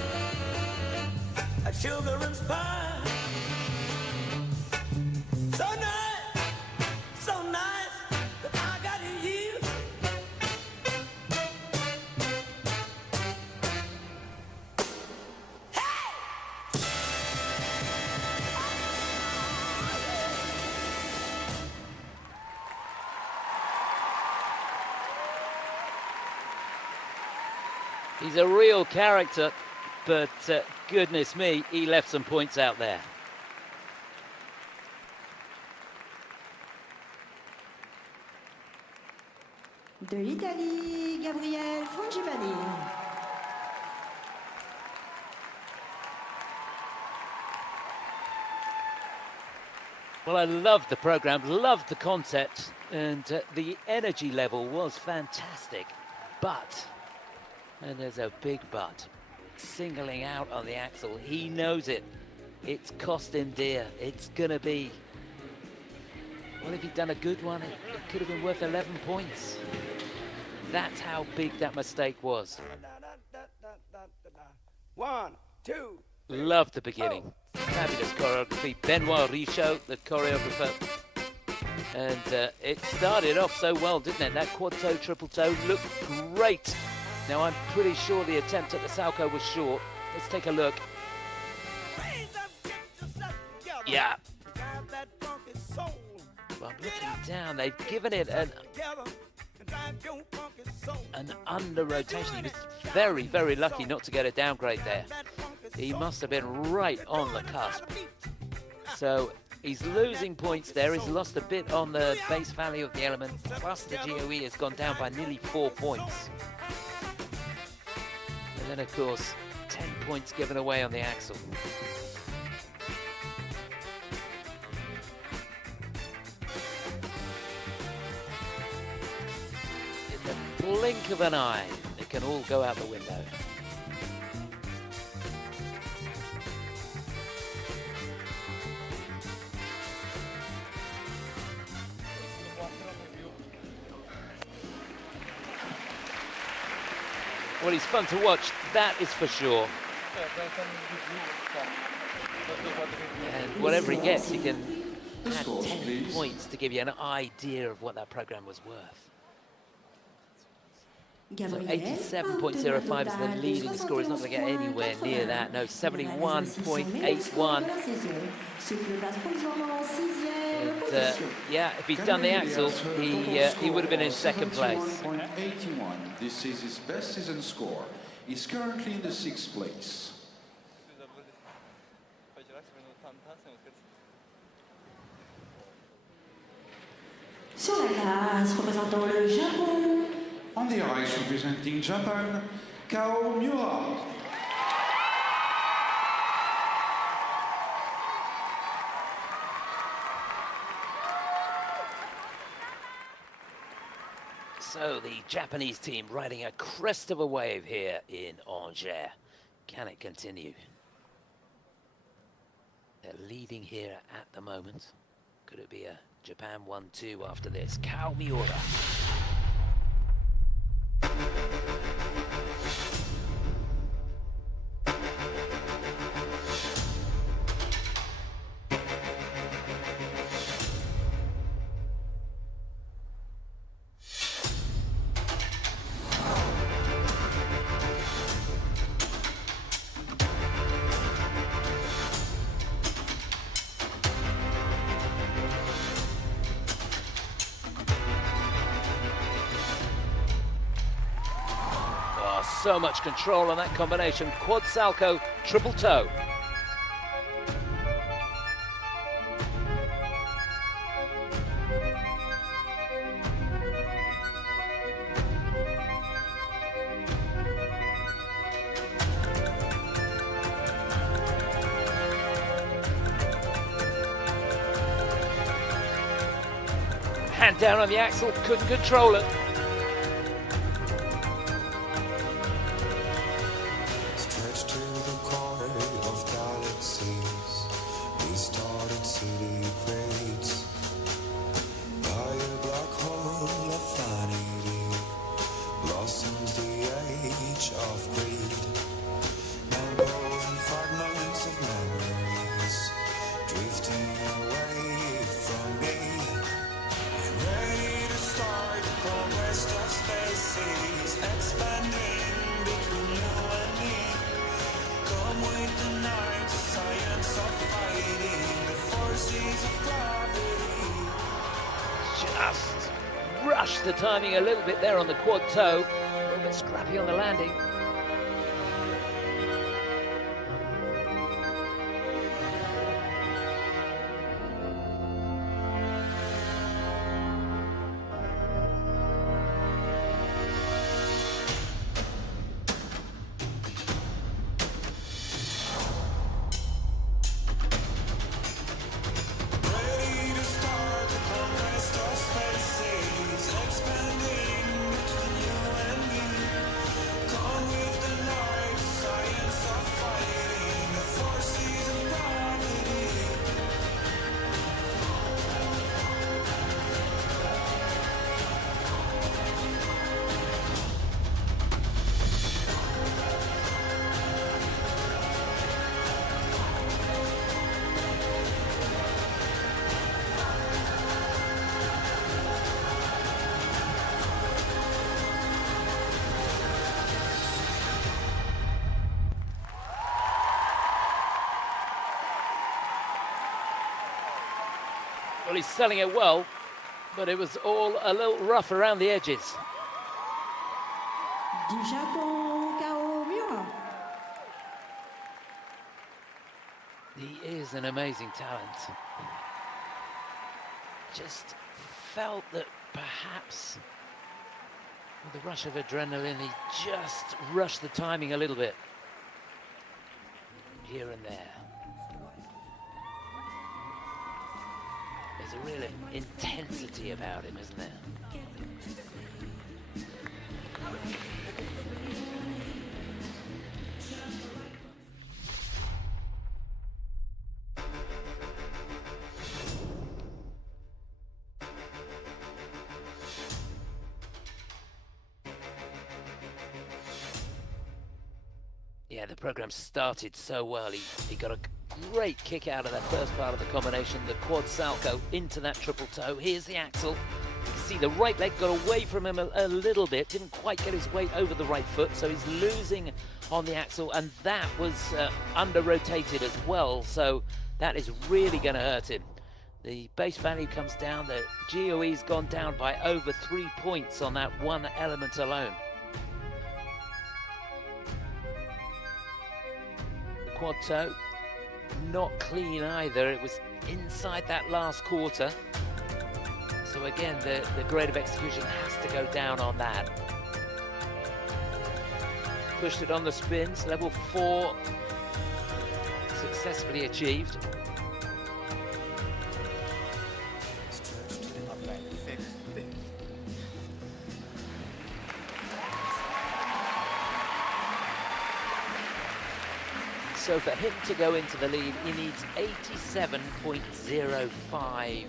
a sugar and spice. So nice that I got you. He's a real character, but goodness me, he left some points out there. De l'Italie, Gabriele Frangipani. Well, I loved the program, loved the concept, and the energy level was fantastic. But, and there's a big but, singling out on the axle, he knows it. It's cost him dear. It's gonna be, well, if he'd done a good one, it could have been worth 11 points. That's how big that mistake was. One, two. Loved the beginning. Fabulous choreography. Benoit Richaud, the choreographer. And it started off so well, didn't it? That quad toe, triple toe looked great. Now, I'm pretty sure the attempt at the salco was short. Let's take a look. Yeah. But I'm looking down. They've given it an under rotation. He was very, very lucky not to get a downgrade there. He must have been right on the cusp. So he's losing points there. He's lost a bit on the base value of the element, plus the GOE has gone down by nearly 4 points. And then, of course, 10 points given away on the axle. In the blink of an eye, it can all go out the window. Well, he's fun to watch, that is for sure. And whatever he gets, he can add 10 points to give you an idea of what that program was worth. So 87.05 is the leading score. He's not going to get anywhere near that. No, 71.81. And yeah, if he's done the axle, he would have been in second place. 81. This is his best season score. He's currently in the 6th place. Sur la glace, représentant le Japon. On the ice, representing Japan, Kao Miura. So the Japanese team riding a crest of a wave here in Angers. Can it continue? They're leading here at the moment. Could it be a Japan 1-2 after this? Kao Miura. So much control on that combination. Quad Salco, triple toe. Hand down on the axle, couldn't control it. Just rushed the timing a little bit there on the quad toe. A little bit scrappy on the landing. Well, he's selling it well, but it was all a little rough around the edges. Du Japon, Kao Miura. He is an amazing talent. Just felt that perhaps with a rush of adrenaline, he just rushed the timing a little bit here and there. There's a real intensity about him, isn't there? Yeah, the program started so well. He got a great kick out of that first part of the combination, the quad salto into that triple toe. Here's the axle. You can see the right leg got away from him a little bit, didn't quite get his weight over the right foot, so he's losing on the axle, and that was under-rotated as well, so that is really going to hurt him. The base value comes down, the GOE's gone down by over 3 points on that one element alone. The quad toe, not clean either. It was inside that last quarter. So again, the grade of execution has to go down on that. Pushed it on the spins, level 4 successfully achieved. So for him to go into the lead, he needs 87.05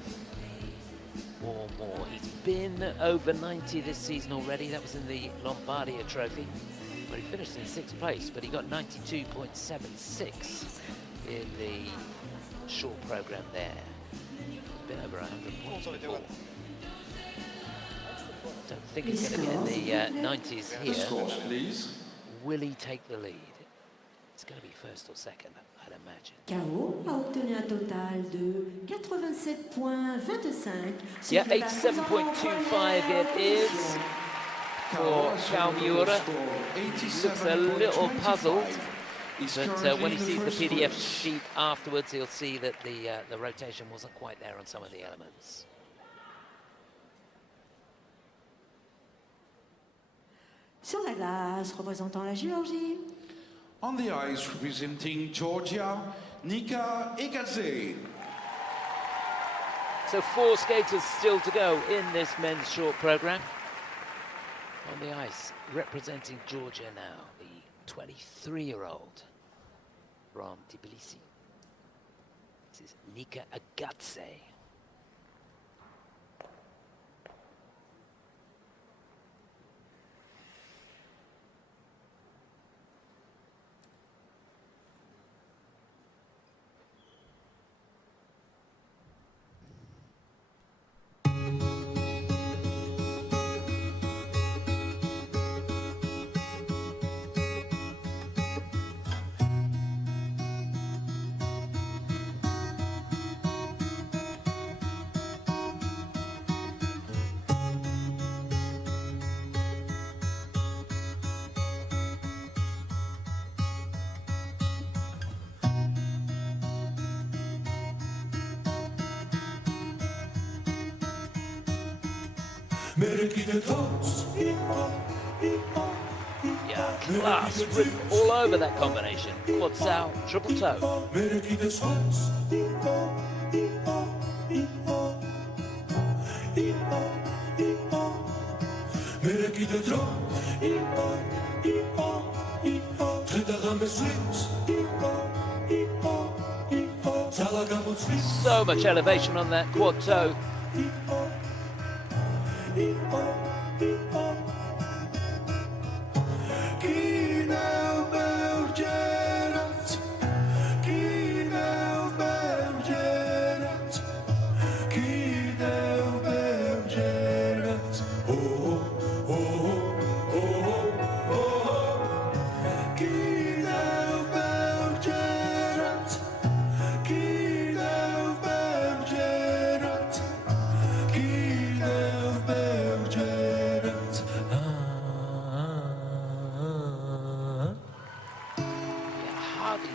or more. He's been over 90 this season already. That was in the Lombardia Trophy, but he finished in 6th place, but he got 92.76 in the short program there. Been over 100 points before. Don't think he's going to get the 90s here. Please. Will he take the lead? It's going to be first or second, I'd imagine. KO a obtenu un total de 87.25. Yeah, 87.25 it is for Kalmura. Looks a little puzzled, but when he sees the PDF sheet afterwards, he'll see that the rotation wasn't quite there on some of the elements. Sur la glace, représentant la Géorgie. On the ice, representing Georgia, Nika Ekaze. So 4 skaters still to go in this men's short program. On the ice, representing Georgia now, the 23-year-old from Tbilisi. This is Nika Agatse. Yeah, class written all over that combination. Quad sal, triple toe. So much elevation on that quad toe.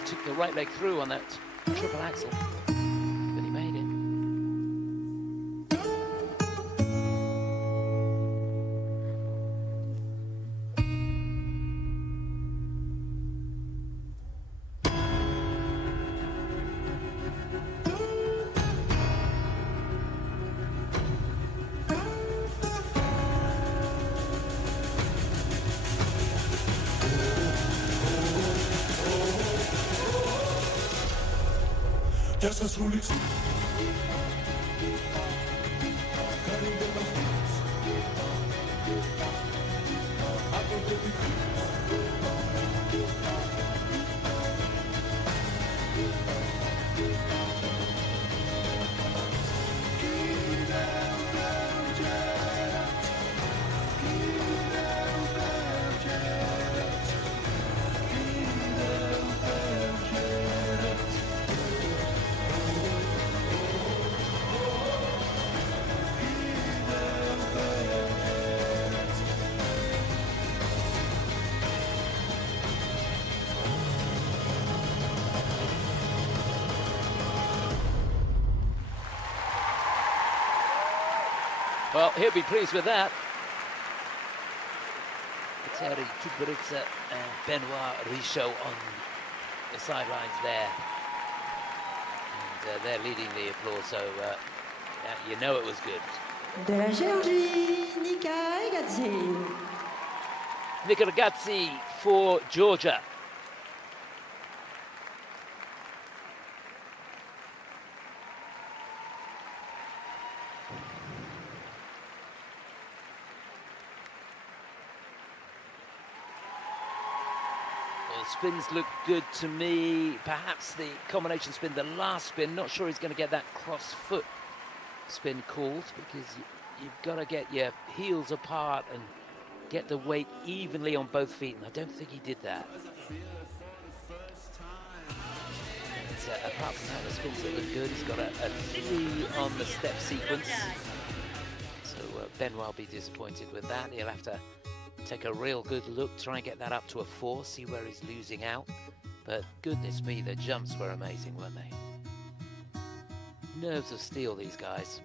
Took the right leg through on that triple axel, but he made it. Das ist Rulix. Well, he'll be pleased with that. Terry Tuberitsa and Benoit Richaud on the sidelines there. And they're leading the applause, so you know it was good. De la Géorgie, Nika Ragazzi. Nika Ragazzi for Georgia. Spins look good to me. Perhaps the combination spin, the last spin, not sure he's going to get that cross foot spin called, because you've got to get your heels apart and get the weight evenly on both feet, and I don't think he did that. And, apart from that, the spins look good. He's got a 3 on the step sequence. So Benoit will be disappointed with that. He'll have to take a real good look, try and get that up to a 4, see where he's losing out. But goodness me, the jumps were amazing, weren't they? Nerves of steel, these guys.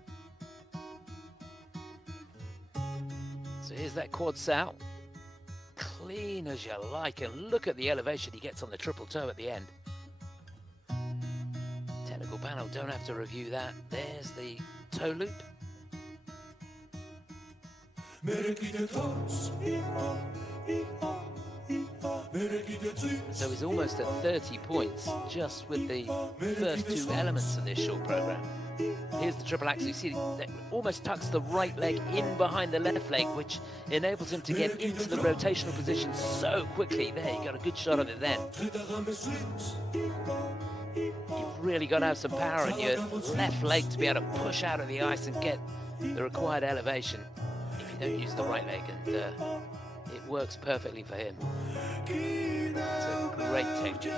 So here's that quad sal. Clean as you like, and look at the elevation he gets on the triple toe at the end. Technical panel don't have to review that. There's the toe loop. So he's almost at 30 points just with the first 2 elements of this short program. Here's the triple axel. You see that almost tucks the right leg in behind the left leg, which enables him to get into the rotational position so quickly. There, you got a good shot of it then. You've really got to have some power in your left leg to be able to push out of the ice and get the required elevation. Don't use the right leg, and it works perfectly for him. It's a great technique.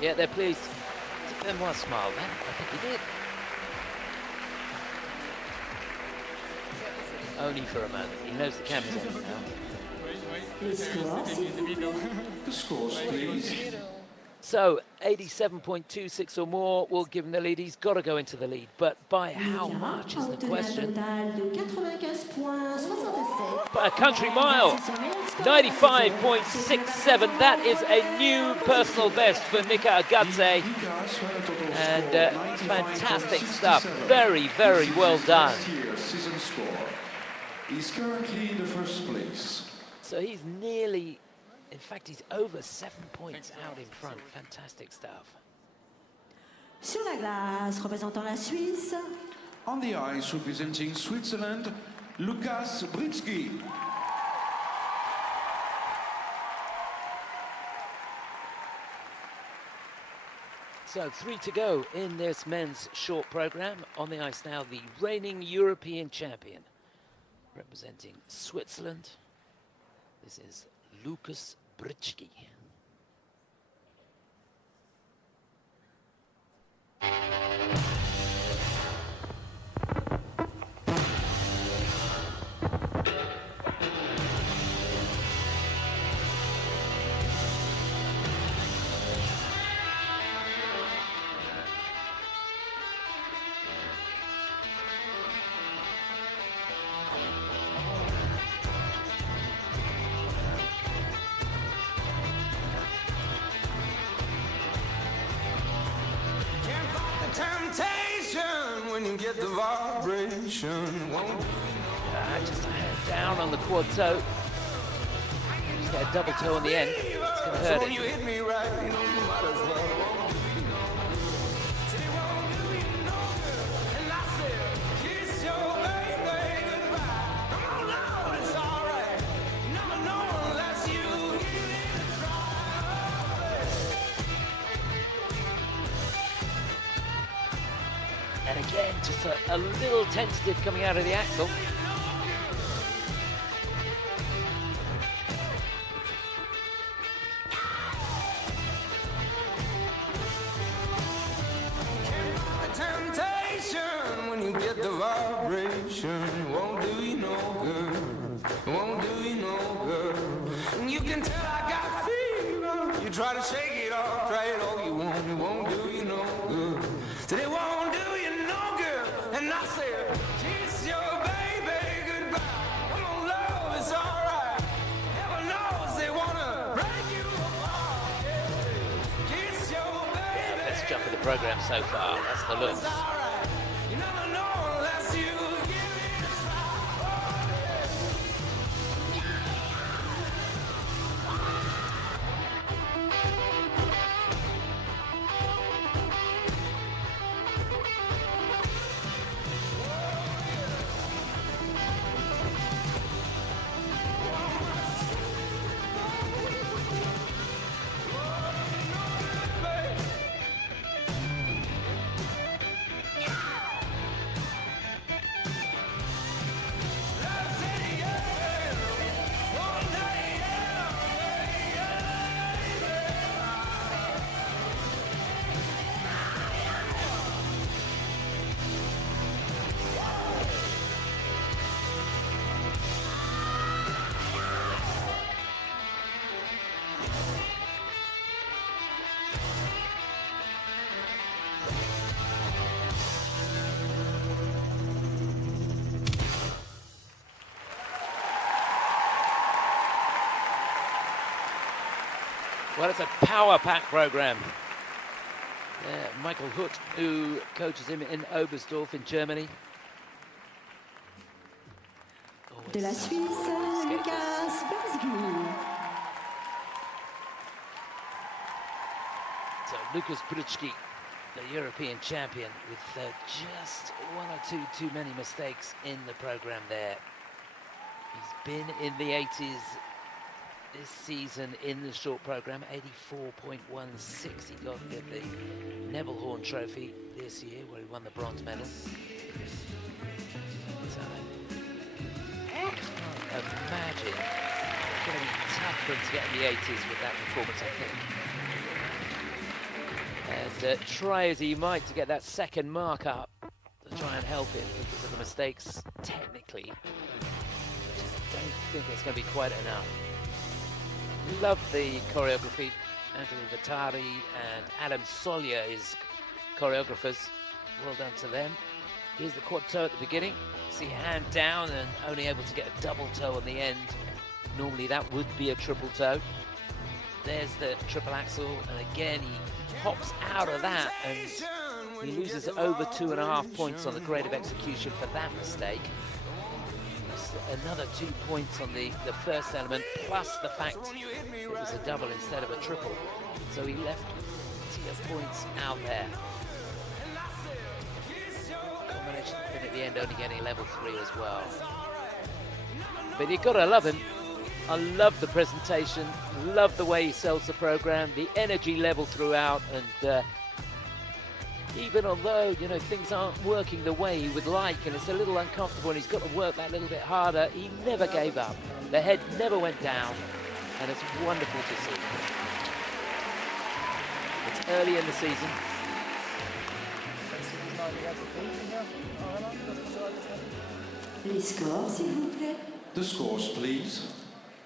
Yeah, they're pleased. Did Benoit smile then? I think he did. Only for a moment. He knows the camera's on now. The scores, please. So 87.26 or more will give him the lead. He's got to go into the lead, but by how much is the question? By a country mile, 95.67. That is a new personal best for Nika Ragazzi, and fantastic stuff. Very, very well done. Season score. He's currently in the first place. So he's nearly. In fact, he's over 7 points out in front. Fantastic stuff. Sur la glace, représentant la Suisse. On the ice, representing Switzerland, Lukas Britsky. So 3 to go in this men's short program. On the ice now, the reigning European champion, representing Switzerland. This is Lukas Britsky. Get the vibration. Just a hair down on the quad toe. Just get a double toe on the end. It's going to hurt it. You hit me right, you know, you might as well. And again, just a little tentative coming out of the axle. Temptation when you get the vibration, won't do you no good, won't do you no good. And you can tell I got fever. You try to shake it off, try it all you want, it won't do you no good. program so far. That's the looks. You never know unless you give it a try. Well, it's a power-pack program. Michael Hutt, who coaches him in Oberstdorf in Germany. De la Suisse, Lucas Prix. So Lucas Prix, the European champion, with just one or two too many mistakes in the program there. He's been in the 80s this season in the short program, 84.16. He got the Nebelhorn Trophy this year, where he won the bronze medal. So, I can't imagine it's going to be tough for him to get in the 80s with that performance, I think. And try as he might to get that second mark up to try and help him because of the mistakes technically. I just don't think it's going to be quite enough. Love the choreography. Anthony Vitari and Adam Solya, his choreographers. Well done to them. Here's the quad toe at the beginning. See, hand down and only able to get a double toe on the end. Normally that would be a triple toe. There's the triple axel, and again he hops out of that and he loses over 2.5 points on the grade of execution for that mistake. Another 2 points on the first element, plus the fact it was a double instead of a triple. So he left plenty of points out there. Combination at the end only getting level 3 as well. But you've got to love him. I love the presentation, love the way he sells the program, the energy level throughout, and even although, you know, things aren't working the way he would like and it's a little uncomfortable and he's got to work that little bit harder, he never gave up. The head never went down, and it's wonderful to see. It's early in the season. Les scores, s'il vous plaît. The scores, please.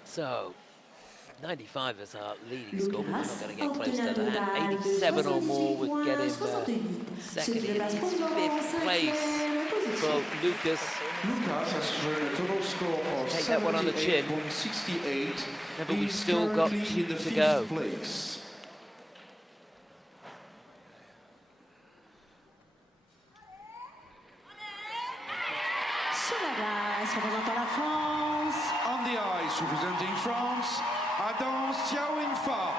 So, 95 is our leading score, but we're not going to get close to that. 87 or more would get him second in fifth place for Lucas. Lucas has earned a total score of Take that one on the chin. 78.68. Remember, we've still got 2 to go. Place. Sur la glace, représentant la France. On the ice, representing France, Adam Siawinfa.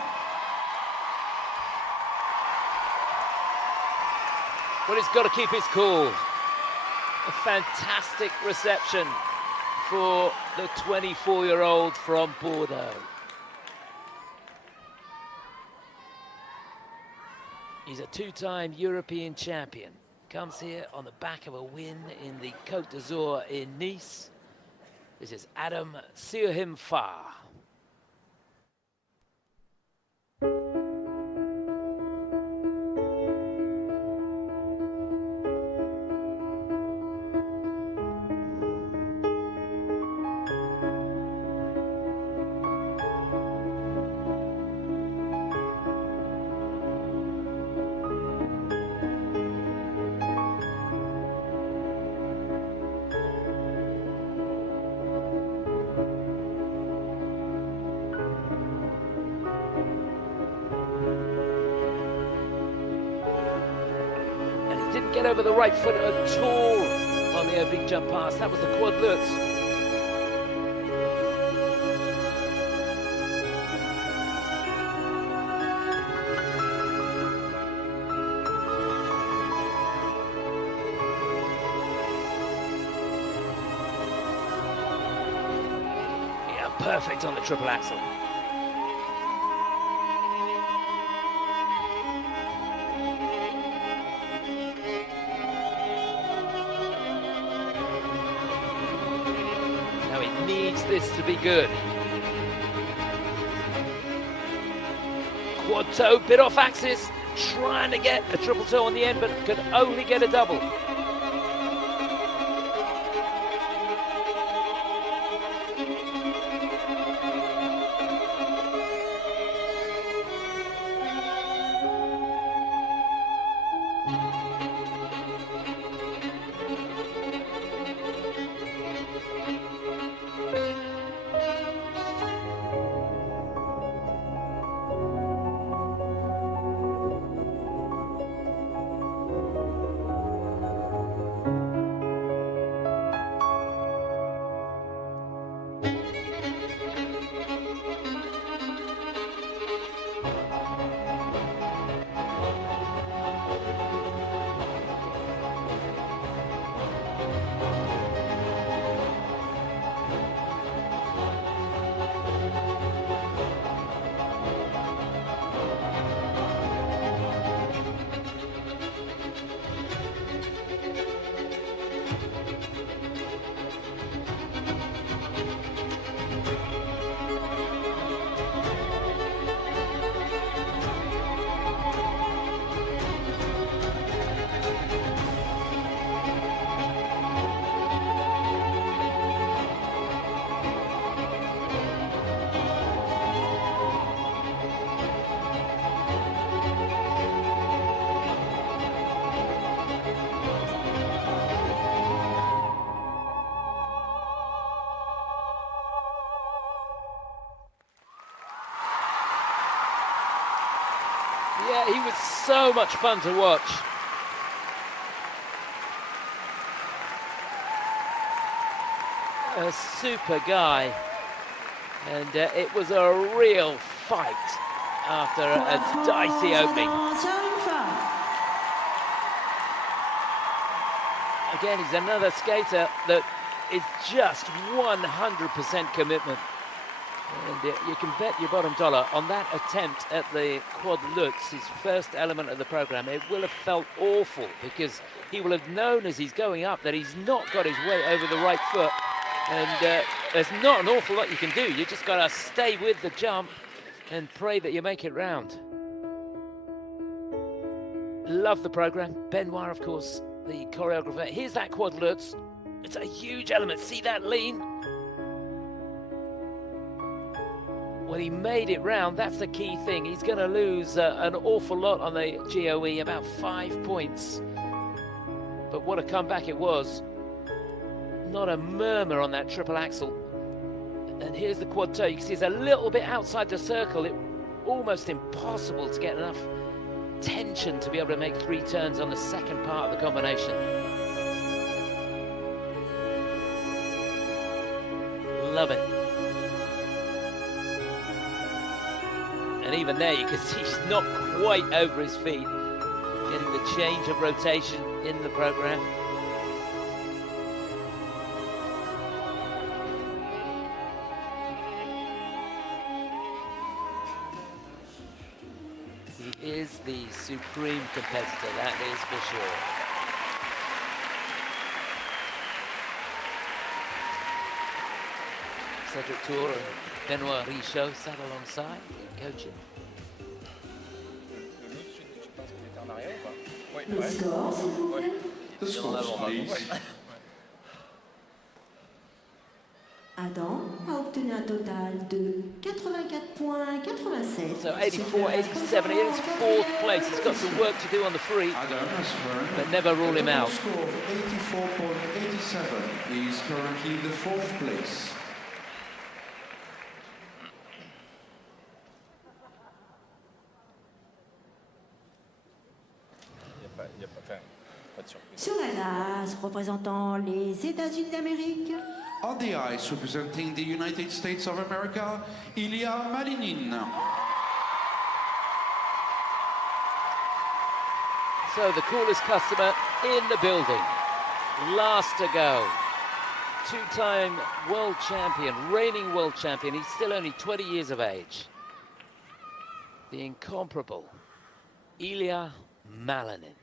Well, he's got to keep his cool. A fantastic reception for the 24-year-old from Bordeaux. He's a 2-time European champion. Comes here on the back of a win in the Côte d'Azur in Nice. This is Adam Siawinfa. get over the right foot at all on the oblique jump pass. That was the quad lutz. Yeah, perfect on the triple axel. Needs this to be good. Quad toe, bit off axis, trying to get a triple toe on the end, but could only get a double. Yeah, he was so much fun to watch. A super guy. And it was a real fight after a dicey opening. Again, he's another skater that is just 100% commitment. And you can bet your bottom dollar on that attempt at the quad lutz, his first element of the program. It will have felt awful because he will have known as he's going up that he's not got his weight over the right foot. And there's not an awful lot you can do. You just got to stay with the jump and pray that you make it round. Love the program. Benoit, of course, the choreographer. Here's that quad lutz. It's a huge element. See that lean? Well, he made it round. That's the key thing. He's going to lose an awful lot on the GOE, about 5 points. But what a comeback it was. Not a murmur on that triple axel. And here's the quad toe. You can see it's a little bit outside the circle. It's almost impossible to get enough tension to be able to make 3 turns on the second part of the combination. Love it. And even there, you can see he's not quite over his feet, getting the change of rotation in the program. He is the supreme competitor, that is for sure. Cedric Tour and Benoit Richaud sat alongside, coaching. Le score, s'il vous plaît. The scores, please. Adam a obtenu un total de 84,87. So 84, 87, he is 4th place. He's got some work to do on the free, but never rule him out. The score of 84.87 is currently the 4th place. Il n'y a pas de glace, représentant les États-Unis d'Amérique. On the ice, representing the United States of America, Ilya Malinin. So the coolest customer in the building. Last to go. Two-time world champion, reigning world champion. He's still only 20 years of age. The incomparable Ilya Malinin.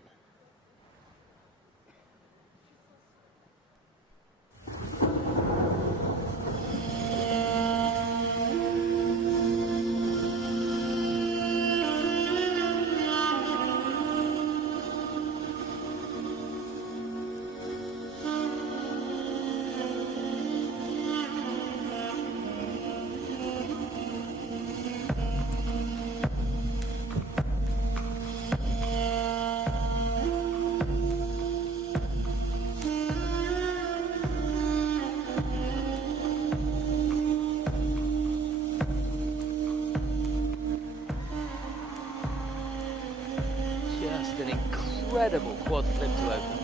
Just an incredible quad flip to open.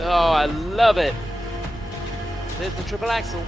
Oh, I love it. There's the triple axel.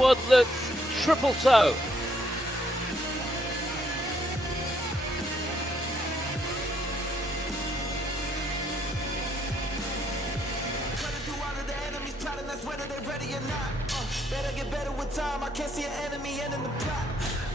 Quadlets triple toe. Better get better with time. I can't see an enemy ending the plot.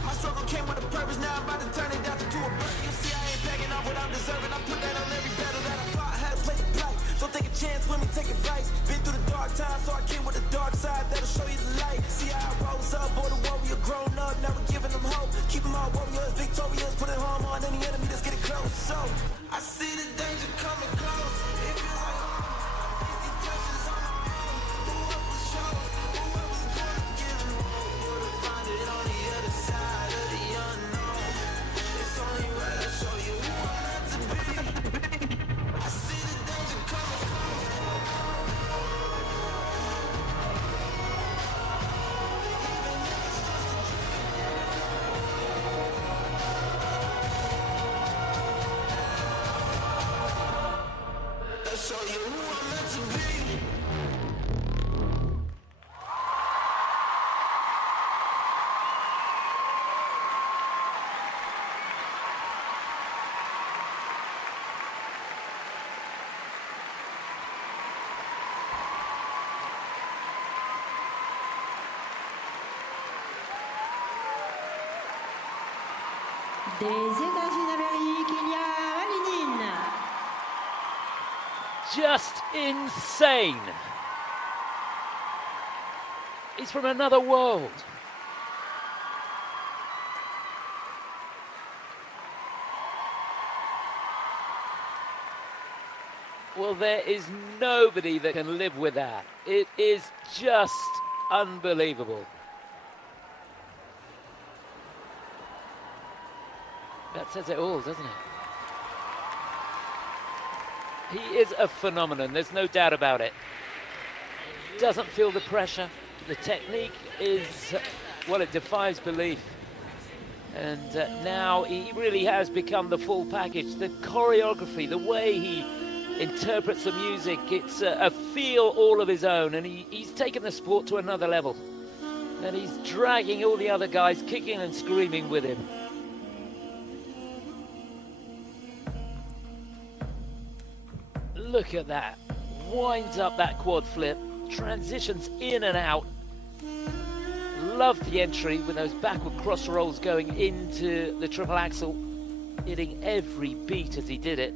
My struggle came with a purpose. Now I'm about to turn it down to a bird. You see, I ain't begging off what I'm deserving. I put that on every battle that I fought. I had to play the plight. Don't take a chance with me, take advice. Been through the dark times, so I came with a dark side that'll show you the light. See how I rose up, boy, the warrior grown up. Never giving them hope. Keep them all warriors, victorious. Putting harm on any enemy that's getting close. So I see the danger coming close. It feels like these pressures on my own. Who else was chose? Who else was gonna give them hope? But to find it on the other side of the unknown. It's only right I show you who I'm meant to be. I see the danger coming close. I'll show you who I'm meant to be. Des États-Unis d'Amérique, Ilya Malinin. Just insane. He's from another world. Well, there is nobody that can live with that. It is just unbelievable. That says it all, doesn't it? He is a phenomenon, there's no doubt about it. Doesn't feel the pressure. The technique is, well, it defies belief. And now he really has become the full package. The choreography, the way he interprets the music, it's a feel all of his own. And he's taken the sport to another level. And he's dragging all the other guys, kicking and screaming with him. Look at that. Winds up that quad flip, transitions in and out. loved the entry with those backward cross rolls going into the triple axel, hitting every beat as he did it.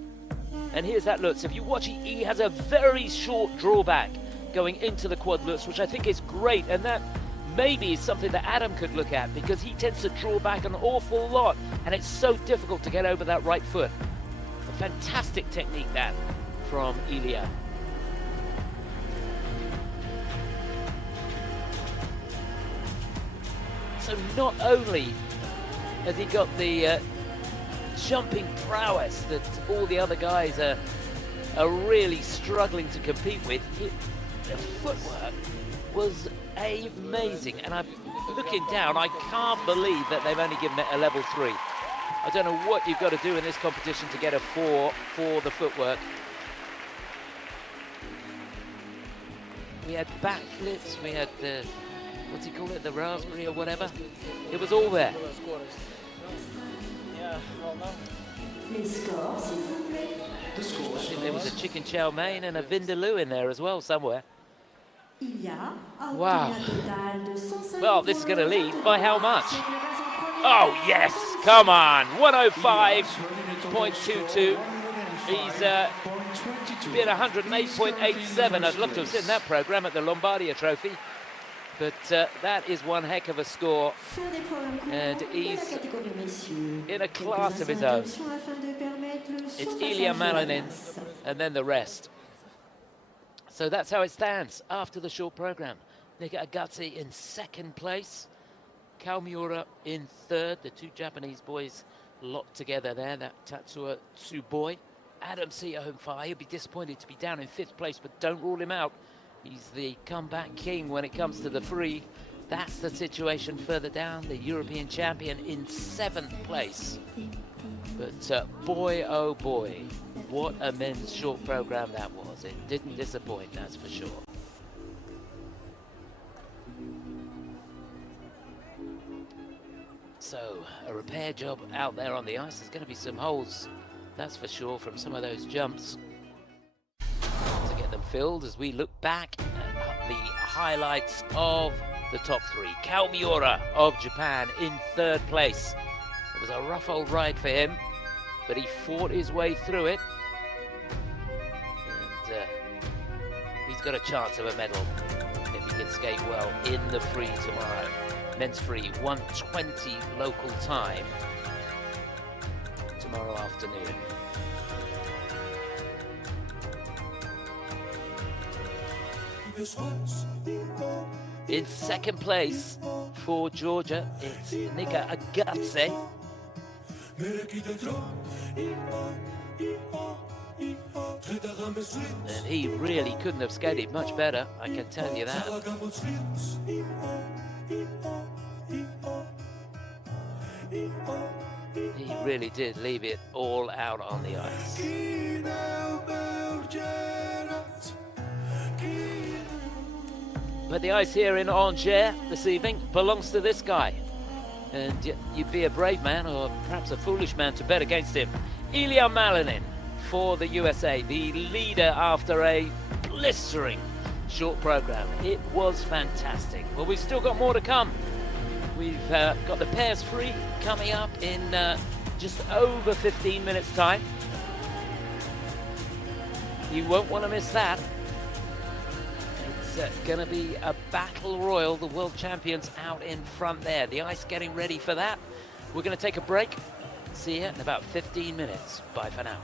And here's that lutz. If you watch, he has a very short drawback going into the quad lutz, which I think is great, and that maybe is something that Adam could look at, because he tends to draw back an awful lot, and it's so difficult to get over that right foot. A fantastic technique, that, from Ilya. So not only has he got the jumping prowess that all the other guys are really struggling to compete with, the footwork was amazing. And I'm looking down, I can't believe that they've only given it a level 3. I don't know what you've got to do in this competition to get a 4 for the footwork. We had backflips, we had the, what's he call it, the raspberry or whatever. It was all there. Yeah, well, no. Les scores, s'il vous plaît. The score I is think there was a chicken chow mein and a vindaloo in there as well somewhere. Ilya a Wow. obtenu un total de 105 Well, this is going to lead by how much? points. Oh, yes, come on, 105.22. He's been 108.87. I'd love to have seen that programme at the Lombardia Trophy. But that is one heck of a score. And he's in a class of his own. It's Ilya Malinin and then the rest. So that's how it stands after the short programme. Nika Agutse in second place. Kaomiura in third. The two Japanese boys locked together there. That Tatsuya Tsuboi. Adam Siya home fire. He'll be disappointed to be down in fifth place, but don't rule him out. He's the comeback king when it comes to the free. That's the situation further down. The European champion in seventh place. But boy, oh boy, what a men's short programme that was. It didn't disappoint, that's for sure. So, a repair job out there on the ice. There's going to be some holes, that's for sure, from some of those jumps to get them filled as we look back at the highlights of the top three. Kaomiura of Japan in third place. It was a rough old ride for him, but he fought his way through it. And he's got a chance of a medal if he can skate well in the free tomorrow. Men's free, 1:20 local time tomorrow afternoon. In second place for Georgia, it's Nika Agutse. And he really couldn't have skated much better, I can tell you that. He really did leave it all out on the ice. But the ice here in Angers this evening belongs to this guy. And you'd be a brave man or perhaps a foolish man to bet against him. Ilya Malinin for the USA, the leader after a blistering short program. It was fantastic. Well, we've still got more to come. We've got the pairs free coming up in just over 15 minutes time. You won't want to miss that. It's going to be a battle royal. The world champions out in front there. The ice getting ready for that. We're going to take a break. See you in about 15 minutes. Bye for now.